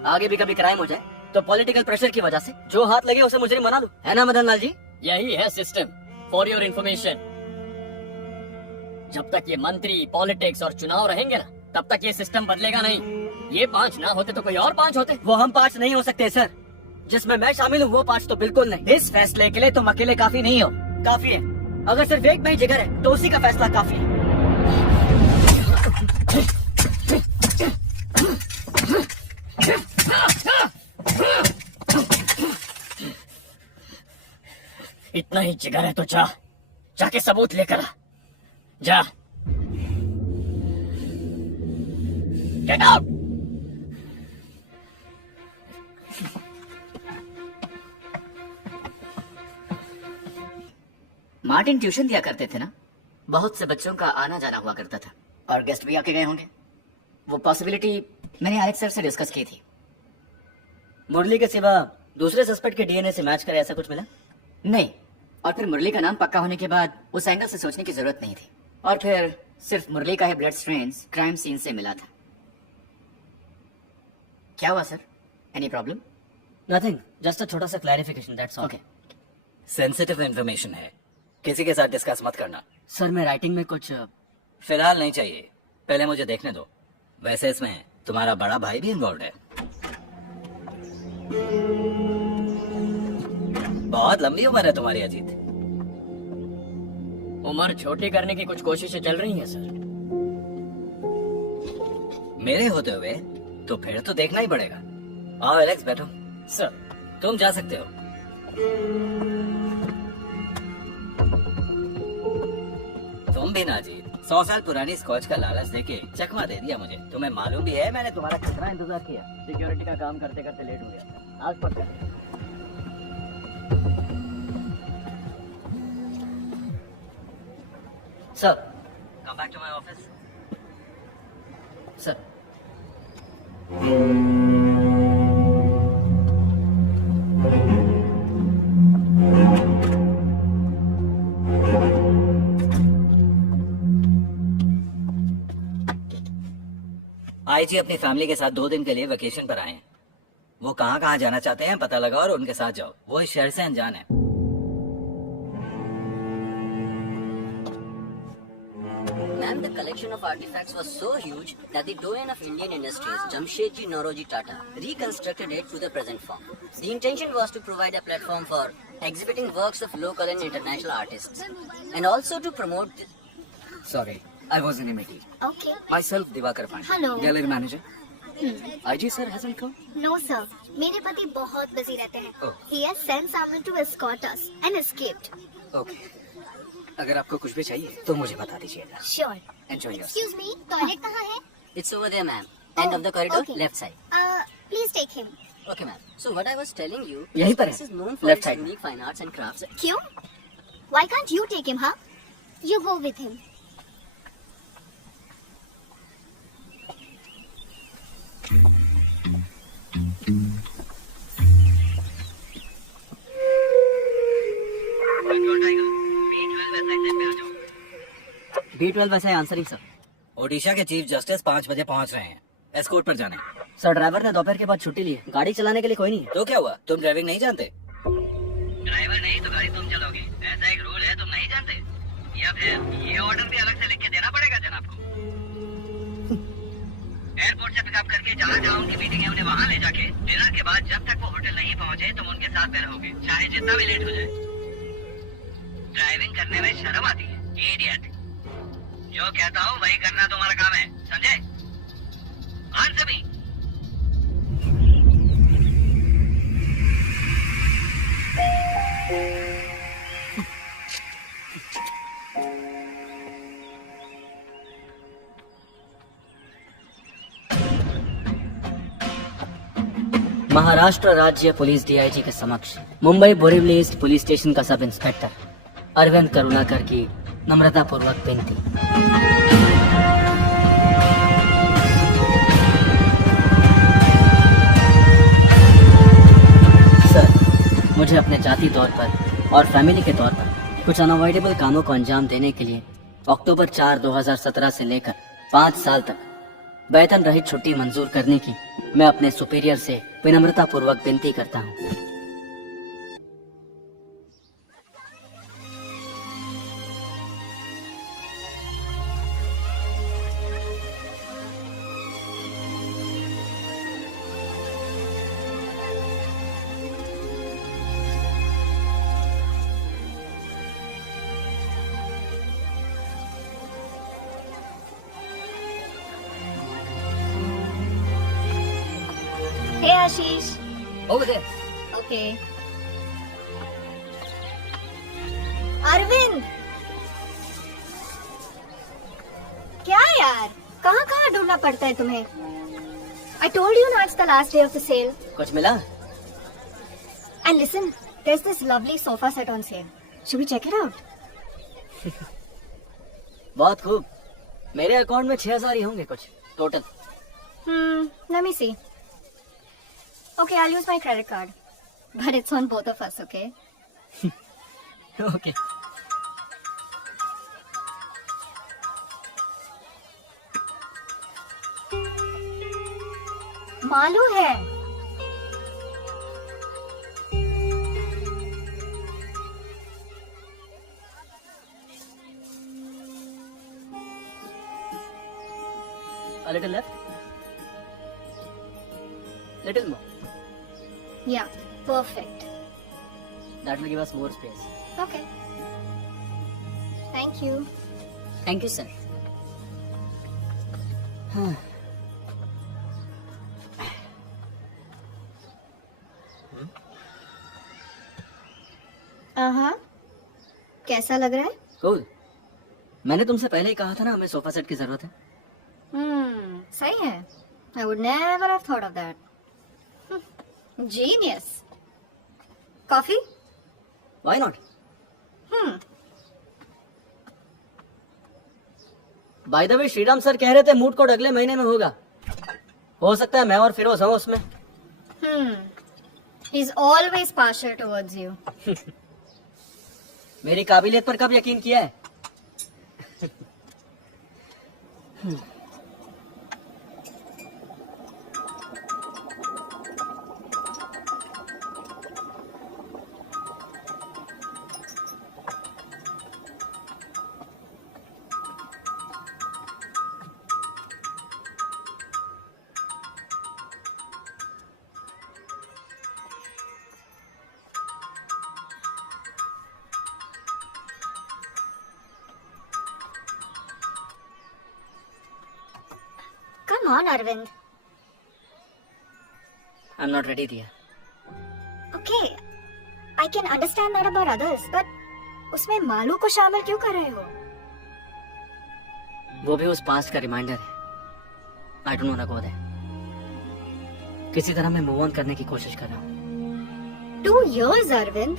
आगे भी कभी क्राइम हो जाए तो पॉलिटिकल प्रेशर की वजह से जो हाथ लगे उसे मुजरिम बना लूं, है ना मदन लाल जी? यही है सिस्टम, फॉर योर इन्फॉर्मेशन। जब तक ये मंत्री, पॉलिटिक्स और चुनाव रहेंगे ना, तब तक ये सिस्टम बदलेगा नहीं। ये 5 ना होते तो कोई और 5 होते। वो हम 5 नहीं हो सकते सर, जिसमें मैं शामिल हूँ वो 5 तो बिल्कुल नहीं। इस फैसले के लिए तुम अकेले काफी नहीं हो। काफी है, अगर सिर्फ एक में ही जिगर है तो उसी का फैसला काफी है। इतना ही जिगर है तो जाके सबूत लेकर आ। जा। Get out. मार्टिन ट्यूशन दिया करते थे ना, बहुत से बच्चों का आना जाना हुआ करता था, और गेस्ट भी आके गए होंगे। वो पॉसिबिलिटी मैंने एलेक्स सर से डिस्कस की थी। मुरली के सिवा दूसरे सस्पेक्ट के डीएनए से मैच करे ऐसा कुछ मिला? नहीं, और फिर मुरली का नाम पक्का होने के बाद उस एंगल से सोचने की जरूरत नहीं थी। और फिर सिर्फ मुरली का ही ब्लड स्ट्रेन्स क्राइम सीन से मिला था। क्या हुआ sir? Any problem? Nothing, just a छोटा सा clarification, that's all. Okay sensitive information है, किसी के साथ डिस्कस मत करना। सर मैं राइटिंग में कुछ फिलहाल नहीं चाहिए, पहले मुझे देखने दो। वैसे इसमें तुम्हारा बड़ा भाई भी इन्वॉल्व है। बहुत लंबी उम्र है तुम्हारी अजीत। उम्र छोटी करने की कुछ कोशिशें चल रही हैं सर। मेरे होते हुए तो फिर तो देखना ही पड़ेगा। आओ एलेक्स, बैठो। सर तुम जा सकते हो। तुम भी ना जीत, 100 साल पुरानी स्कॉच का लालच देके चकमा दे दिया मुझे। तुम्हें मालूम भी है मैंने तुम्हारा कितना इंतजार किया। सिक्योरिटी का काम करते करते लेट हो गया, आज पक्का। Sir. Come back to my office. Sir IG अपनी फैमिली के साथ 2 दिन के लिए वेकेशन पर आए हैं। वो कहाँ कहाँ जाना चाहते हैं पता लगाओ और उनके साथ जाओ। वो इस शहर से अनजान है। Ma'am, the collection of artifacts was so huge that the doyen of Indian industries, Jamshedji Nauroji Tata, reconstructed it to the present form. The intention was to provide a platform for exhibiting works of local and international artists, and also to promote. Sorry, I was in a meeting. Okay. Myself, Divakar Pandey. Hello. Gallery manager. IG sir hasn't come. No sir, मेरे पति बहुत busy रहते हैं. Oh. He has sent someone to escort us and escaped. Okay. अगर आपको कुछ भी चाहिए तो मुझे बता दीजिएगा. Sure. Enjoy yourself. Excuse me, toilet कहाँ है? It's over there, ma'am. End of the corridor, okay. left side. Please take him. Okay, ma'am. So what I was telling you, यहीं पर this है. is known for Left its side. unique fine arts and crafts. क्यों? Why can't you take him, huh? You go with him. B12 वैसे answering sir. Odisha के chief justice 5 बजे पहुंच रहे हैं। एस्कॉर्ट पर जाना है। सर ड्राइवर ने दोपहर के बाद छुट्टी ली है. गाड़ी चलाने के लिए कोई नहीं है. तो क्या हुआ, तुम ड्राइविंग नहीं जानते? ड्राइवर नहीं तो गाड़ी तुम चलोगे, ऐसा एक रूल है, तुम नहीं जानते? या फिर ये ऑर्डर भी अलग से लिख के देना पड़ेगा जनाब को? एयरपोर्ट से पिकअप करके जहाँ जहाँ उनकी मीटिंग है उन्हें वहाँ ले जाके डिनर के बाद जब तक वो होटल नहीं पहुँचे तुम उनके साथ में रहोगे, चाहे जितना भी लेट हो जाए। ड्राइविंग करने में शर्म आती है, इडियट। जो कहता हूँ वही करना तुम्हारा काम है, समझे? Answer me. महाराष्ट्र राज्य पुलिस डीआईजी के समक्ष Mumbai Borivali east police station का सब इंस्पेक्टर अरविंद करुणाकर की नम्रतापूर्वक विनती। सर, मुझे अपने जाति तौर पर और फैमिली के तौर पर कुछ अनअवॉइडेबल कामों को अंजाम देने के लिए अक्टूबर 4, 2017 से लेकर 5 साल तक वेतन रहित छुट्टी मंजूर करने की मैं अपने सुपीरियर से विनम्रतापूर्वक विनती करता हूँ। Hey Ashish. Over there. Okay. Arvind, क्या यार, कहाँ कहाँ ढूंढना पड़ता है तुम्हें? I told you now it's the last day of the sale. कुछ मिला? And listen, there's this lovely sofa set on sale. Should we check it out? बहुत खूब। मेरे अकाउंट में 6,000 ही होंगे कुछ total. Let me see. Okay, I'll use my credit card. But it's on both of us, okay? Okay. Malu है। A little left. Little more. Yeah, perfect. That will give us more space. Okay. Thank you. Thank you, sir. कैसा लग रहा है? Cool. मैंने तुमसे पहले ही कहा था ना हमें सोफा सेट की जरूरत है। सही है। I would never have thought of that. Genius. Coffee? Why not? By the way, Shriram sir कह रहे थे मूड कोर्ट अगले महीने में होगा। हो सकता है मैं और फिरोज हूँ उसमें। He's always partial towards you. मेरी काबिलियत पर कब यकीन किया है? Come on, Arvind. I'm not ready, Diya. Okay, I can understand that about others, but उसमें मालू को शामिल क्यों कर रहे हो? वो भी उस पास्ट का रिमाइंडर है। I don't wanna go there. किसी तरह मैं मूव ऑन करने की कोशिश कर रहा हूँ। 2 years, Arvind.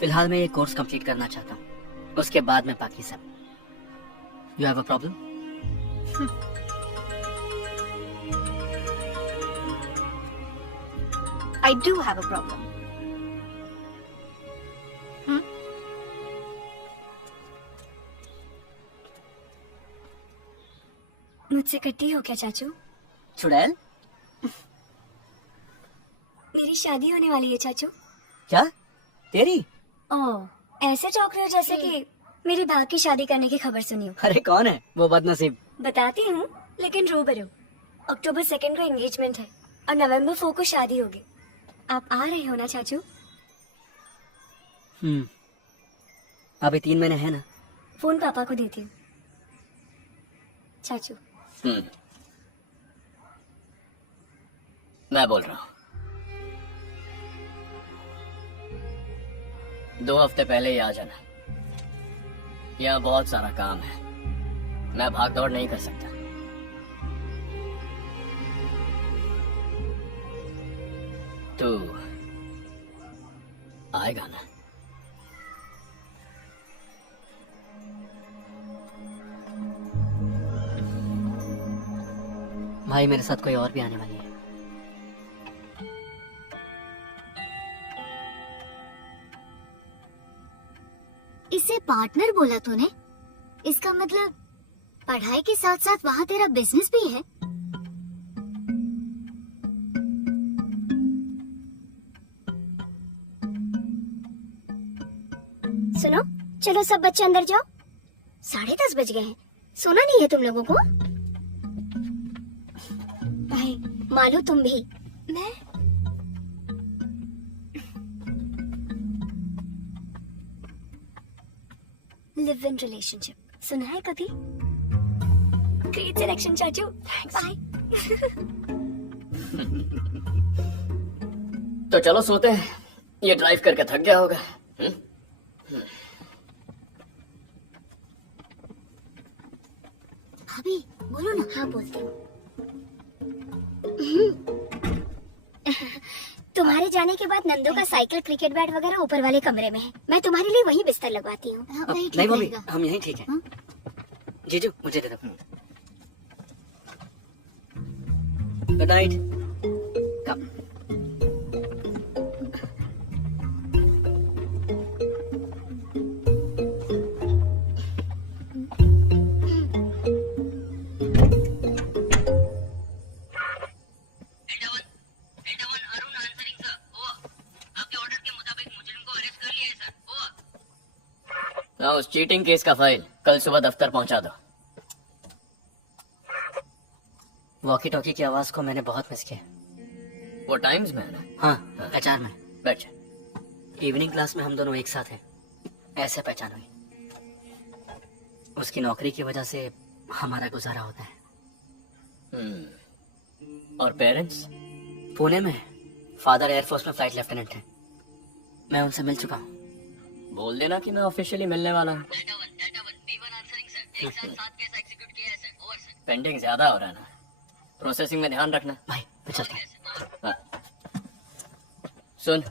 फिलहाल मैं ये कोर्स कंप्लीट करना चाहता हूँ, उसके बाद मैं बाकी सब। You have a problem? I do have a problem. मुझसे कट्टी हो क्या चाचू? चुड़ैल? मेरी शादी होने वाली है चाचू। क्या? तेरी? ओह, ऐसे चौंक रहे हो जैसे कि मेरी भाग की शादी करने की खबर सुनी हो। अरे कौन है वो बदनसीब? बताती हूँ, लेकिन रूबरू। अक्टूबर 2 को एंगेजमेंट है और नवंबर 4 को शादी होगी। आप आ रहे हो ना चाचू? अभी 3 महीने है ना। फोन पापा को देती हूँ। चाचू। मैं बोल रहा हूँ। 2 हफ्ते पहले ही आ जाना। यहाँ बहुत सारा काम है, मैं भाग दौड़ नहीं कर सकता। तू आएगा ना? भाई मेरे साथ कोई और भी आने वाली है। इसे पार्टनर बोला तूने? इसका मतलब पढ़ाई के साथ साथ वहाँ तेरा बिजनेस भी है? सुनो, चलो सब बच्चे अंदर जाओ। 10:30 बज गए हैं। सोना नहीं है तुम लोगों को? भाई मालू तुम भी। मैं लिव इन रिलेशनशिप सुना है कभी? ग्रेट सिलेक्शन चाचू, बाय। तो चलो सोते हैं, ये ड्राइव करके थक गया होगा। भाभी बोलो ना। हाँ बोलती हूँ। तुम्हारे जाने के बाद नंदू का साइकिल, क्रिकेट बैट वगैरह ऊपर वाले कमरे में है। मैं तुम्हारे लिए वहीं बिस्तर लगवाती हूँ। नहीं मम्मी, हम यहीं ठीक हैं। जीजू मुझे दे दो। Good night. कम। उस चीटिंग केस का फाइल कल सुबह दफ्तर पहुंचा दो। वॉकी टॉकी की आवाज को मैंने बहुत मिस किया। वो टाइम्स में है ना? हाँ, HR में। बैठ। इवनिंग क्लास में हम दोनों एक साथ हैं, ऐसे पहचान हुई। उसकी नौकरी की वजह से हमारा गुजारा होता है। और पेरेंट्स? पुणे में। फादर एयरफोर्स में फ्लाइट लेफ्टिनेंट है। मैं उनसे मिल चुका हूँ। बोल देना कि मैं ऑफिशियली मिलने वाला हूँ। पेंडिंग ज्यादा हो रहा है ना, प्रोसेसिंग में ध्यान रखना। भाई मैं चलता हूँ। सुन,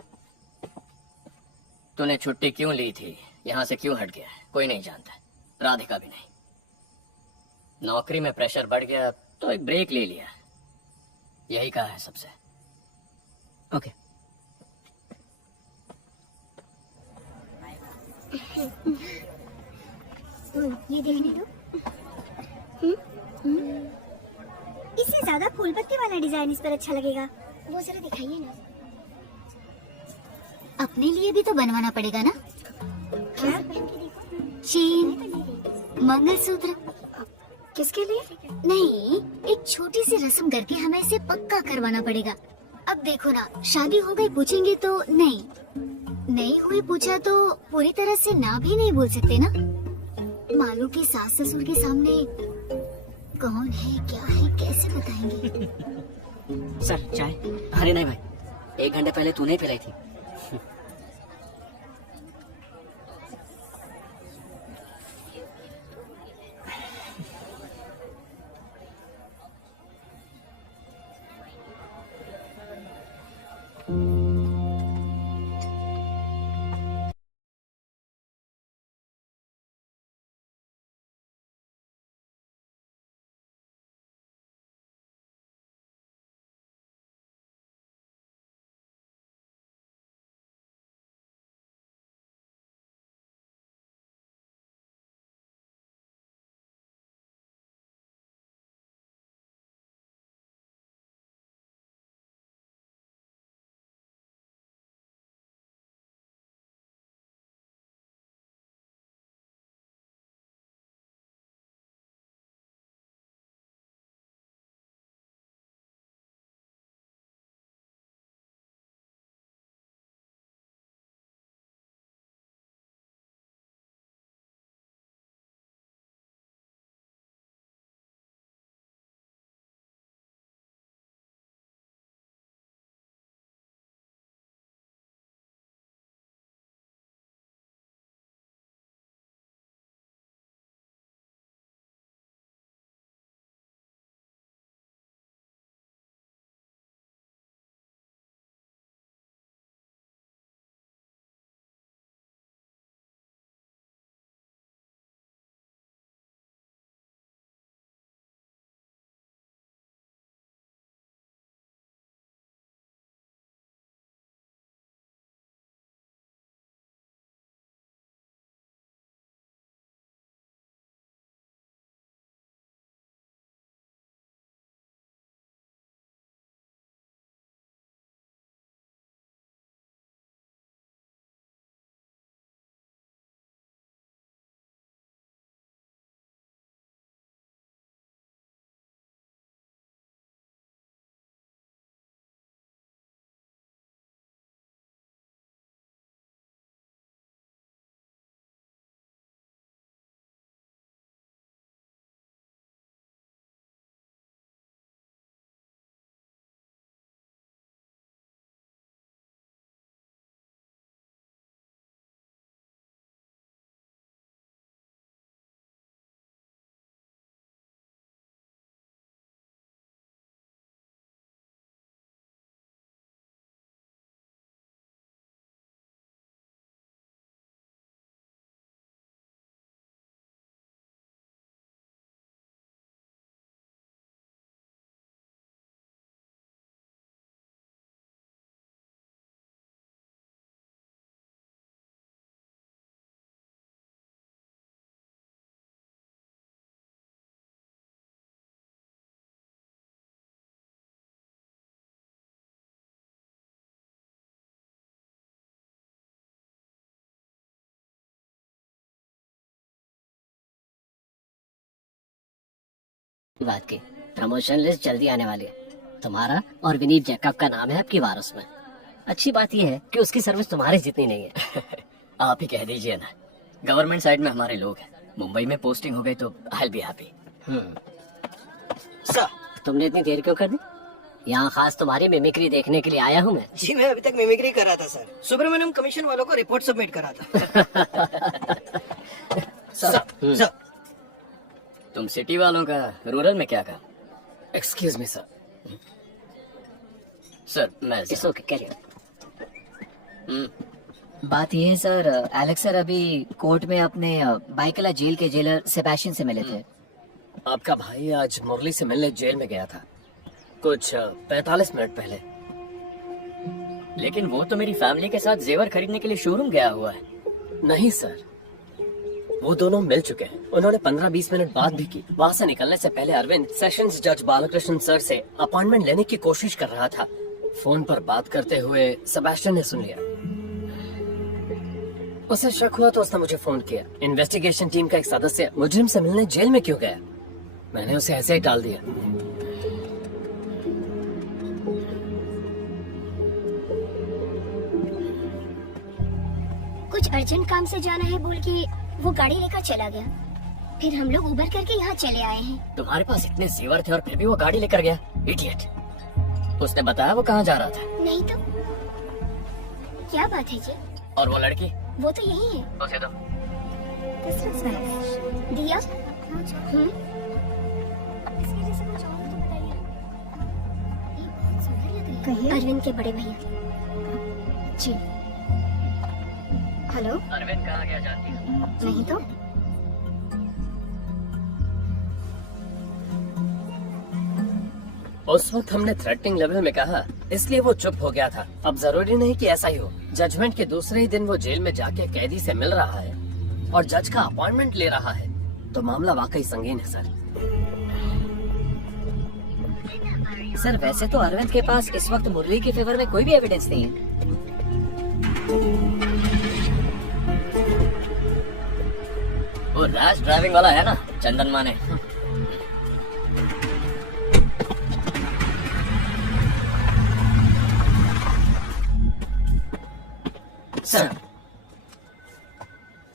तूने छुट्टी क्यों ली थी यहाँ से क्यों हट गया है कोई नहीं जानता, राधिका भी नहीं। नौकरी में प्रेशर बढ़ गया तो एक ब्रेक ले लिया, यही कहा है सबसे। ओके। ये देखने दो। इससे ज्यादा फूल पत्ती वाला डिजाइन इस पर अच्छा लगेगा। वो जरा दिखाइए ना। अपने लिए भी तो बनवाना पड़ेगा ना। क्या? पहन के देखो। चेन, मंगलसूत्र। किसके लिए? नहीं, एक छोटी सी रस्म करके हमें इसे पक्का करवाना पड़ेगा। अब देखो ना, शादी हो गई पूछेंगे तो नहीं हुई पूछा तो पूरी तरह से ना भी नहीं बोल सकते ना। मालू के सास ससुर के सामने कौन है क्या है कैसे बताएंगे। सर चाय? अरे नहीं भाई, 1 घंटे पहले तूने ही पिलाई थी। बात की प्रमोशन लिस्ट जल्दी आने वाली है। तुम्हारा और विनीत जैकब का नाम है आपकी वार उसमें। अच्छी बात यह है कि उसकी सर्विस तुम्हारी जितनी नहीं है। आप ही कह दीजिए ना, गवर्नमेंट साइड में हमारे लोग हैं। मुंबई में पोस्टिंग हो गई तो आई बी हैप्पी। सर तुमने इतनी देर क्यों कर दी? यहाँ खास तुम्हारी मिमिक्री देखने के लिए आया हूँ मैं। जी मैं अभी तक मिमिक्री कर रहा था सर। सुब्रमण्यम कमीशन वालों को रिपोर्ट सबमिट करा था। सर तुम सिटी वालों का रूरल में क्या काम? Excuse me sir. सर मैं इट्स ओके कैरी ऑन। बात ये है सर, एलेक्स सर अभी कोर्ट में अपने बाइकला जेल के जेलर सेबेस्टियन से मिले थे। आपका भाई आज मुरली से मिलने जेल में गया था कुछ 45 मिनट पहले। लेकिन वो तो मेरी फैमिली के साथ जेवर खरीदने के लिए शोरूम गया हुआ है। नहीं सर, वो दोनों मिल चुके हैं। उन्होंने 15-20 मिनट बात भी की। वहाँ से निकलने से पहले अरविंद सेशंस जज बालकृष्ण सर से अपॉइंटमेंट लेने की कोशिश कर रहा था। फोन पर बात करते हुए सेबेस्टियन ने सुन लिया। उसे शक हुआ तो उसने मुझे फोन किया। इन्वेस्टिगेशन टीम का एक सदस्य मुजरिम से मिलने जेल में क्यों गया? मैंने उसे ऐसे ही टाल दिया। कुछ अर्जेंट काम से जाना है बोल के वो गाड़ी लेकर चला गया। फिर हम लोग उबर करके यहाँ चले आए हैं। तुम्हारे पास इतने जेवर थे और फिर भी वो गाड़ी लेकर गया, इडियट। उसने बताया वो कहाँ जा रहा था? नहीं तो क्या बात है जी? और वो लड़की? वो तो यही है। उसे तो दिया। अरविंद के बड़े भैया जी। हेलो, अरविंद कहाँ गया जानती हो? नहीं तो उस वक्त हमने थ्रेटनिंग लेवल में कहा, इसलिए वो चुप हो गया था। अब जरूरी नहीं कि ऐसा ही हो। जजमेंट के दूसरे ही दिन वो जेल में जाके कैदी से मिल रहा है और जज का अपॉइंटमेंट ले रहा है, तो मामला वाकई संगीन है सर। सर वैसे तो अरविंद के पास इस वक्त मुरली के फेवर में कोई भी एविडेंस नहीं है। वो रैश ड्राइविंग वाला है ना, चंदन माने। सर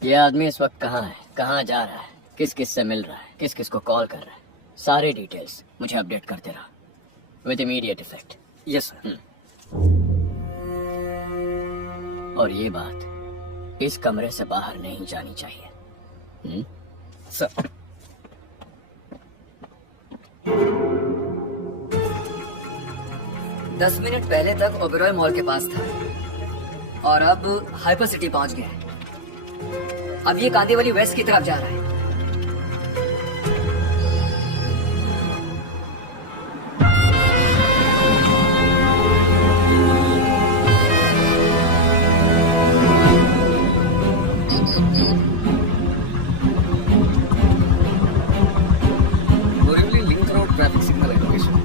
ये आदमी इस वक्त कहाँ है, कहाँ जा रहा है, किस किस से मिल रहा है, किस किस को कॉल कर रहा है, सारे डिटेल्स मुझे अपडेट करते रहा with immediate effect. Yes sir. और ये बात इस कमरे से बाहर नहीं जानी चाहिए। सर 10 मिनट पहले तक ओबेरॉय मॉल के पास था और अब हाइपर सिटी पहुंच गया है। अब ये कांदीवली वेस्ट की तरफ जा रहा है। Borivali link road traffic signal है लोकेशन।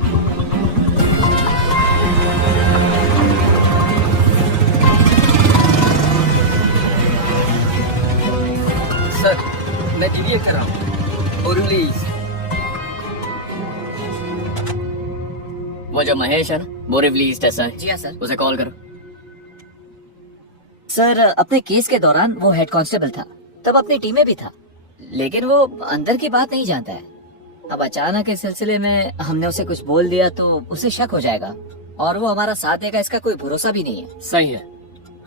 सर मैं डीवीए कर रहा हूँ बोरिवली। वो जो महेश है ना, बोरिवली ईस्ट है जी हाँ सर। उसे कॉल करो। सर अपने केस के दौरान वो हेड कांस्टेबल था, तब अपनी टीम में भी था, लेकिन वो अंदर की बात नहीं जानता है। अब अचानक इस सिलसिले में हमने उसे कुछ बोल दिया तो उसे शक हो जाएगा और वो हमारा साथ देगा, इसका कोई भरोसा भी नहीं है। सही है,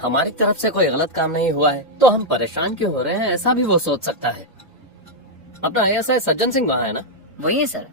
हमारी तरफ से कोई गलत काम नहीं हुआ है तो हम परेशान क्यों हो रहे हैं, ऐसा भी वो सोच सकता है। अपना ASI सज्जन सिंह वहाँ है ना? वही है सर।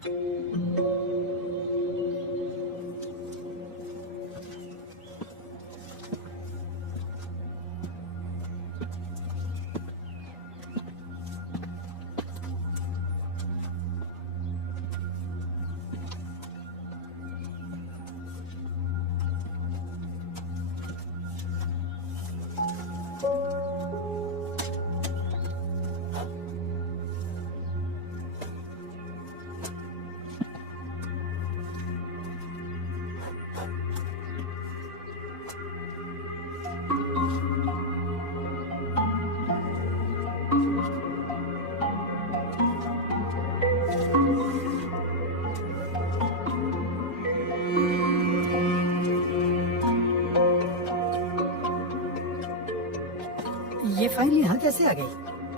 ये फाइल यहाँ कैसे आ गई?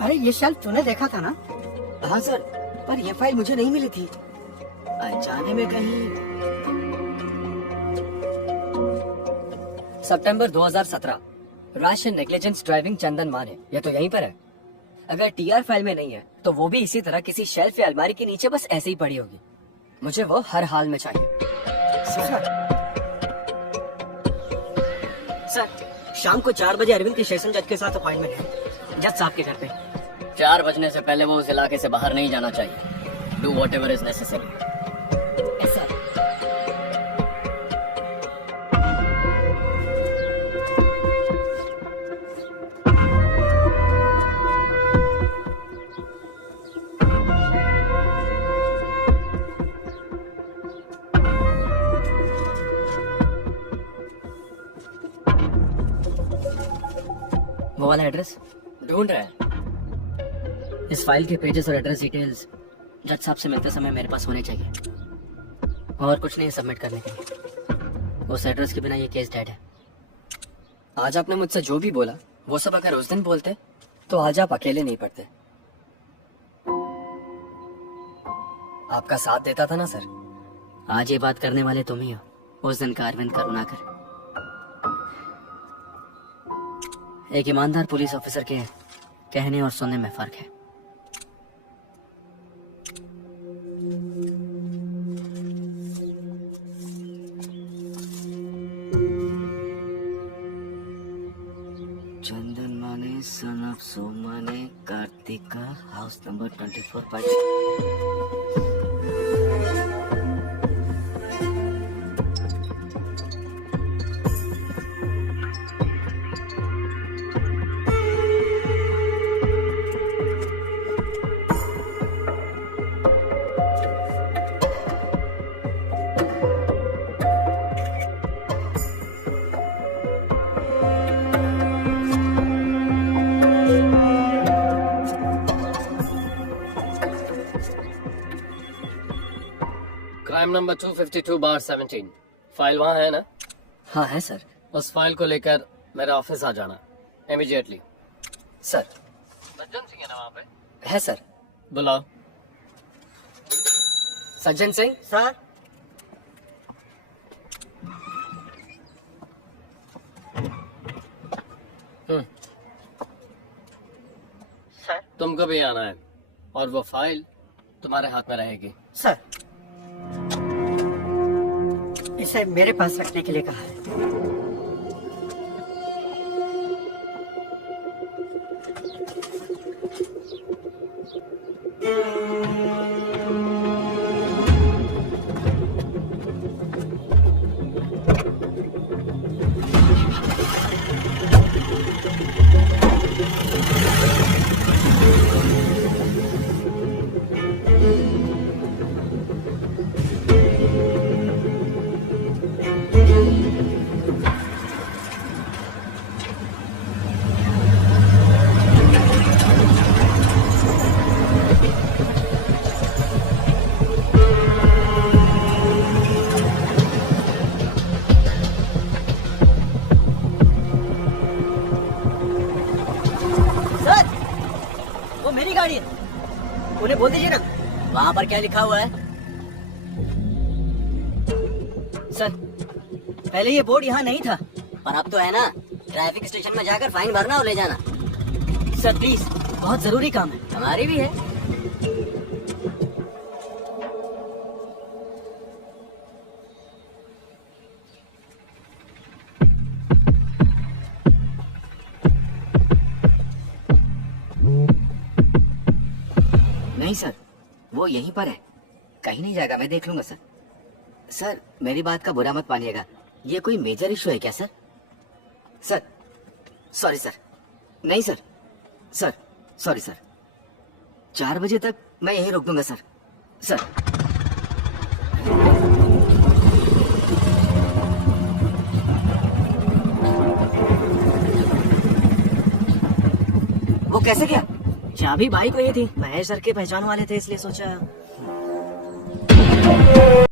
अरे ये शेल्फ तूने देखा था ना? हाँ सर, पर ये फाइल मुझे नहीं मिली थी। जाने में कहीं सितंबर 2017 रैश एंड नेग्लिजेंस ड्राइविंग चंदन माने, ये तो यहीं पर है। अगर TR फाइल में नहीं है तो वो भी इसी तरह किसी शेल्फ या अलमारी के नीचे बस ऐसे ही पड़ी होगी। मुझे वो हर हाल में चाहिए। सर शाम को 4 बजे अरविंद की सेशन जज के साथ अपॉइंटमेंट है, जज साहब के घर पे। 4 बजने से पहले वो उस इलाके से बाहर नहीं जाना चाहिए। Do what ever is necessary. वो वाला एड्रेस ढूंढ रहे हैं। इस फाइल के पेजेस और एड्रेस डिटेल्स जज साहब से मिलते समय मेरे पास होने चाहिए, और कुछ नहीं सबमिट करने के लिए। उस एड्रेस के बिना ये केस डेड है। आज आपने मुझसे जो भी बोला वो सब अगर उस दिन बोलते तो आज आप अकेले नहीं पड़ते। आपका साथ देता था ना सर। आज ये बात करने वाले तुम ही हो, उस दिन का अरविंद करुणाकर। एक ईमानदार पुलिस ऑफिसर के कहने और सुनने में फर्क है। Chandan Mane, son of Somane, Kartika, house number 24 party. Crime number 252/17 file वहाँ है ना? हाँ है सर। उस फाइल को लेकर मेरे ऑफिस आ जाना इमीडिएटली। सर सज्जन सिंह है ना वहाँ पे? है सर। बुलाओ। सज्जन सिंह सर। सर तुमको भी आना है और वो फाइल तुम्हारे हाथ में रहेगी। सर, इसे मेरे पास रखने के लिए कहा है। उन्हें बोल दीजिए ना। वहाँ पर क्या लिखा हुआ है? सर पहले ये बोर्ड यहाँ नहीं था। पर अब तो है ना। ट्रैफिक स्टेशन में जाकर फाइन भरना और ले जाना। सर प्लीज, बहुत जरूरी काम है। हमारी भी है। नहीं सर, वो यहीं पर है, कहीं नहीं जाएगा, मैं देख लूंगा सर। सर मेरी बात का बुरा मत मानिएगा, ये कोई मेजर इशू है क्या सर? Sir sorry sir. नहीं सर, सर सॉरी सर। 4 बजे तक मैं यहीं रोक दूंगा सर। सर वो कैसे गया? चाबी बाइक में ही थी, महेश सर के पहचान वाले थे इसलिए सोचा।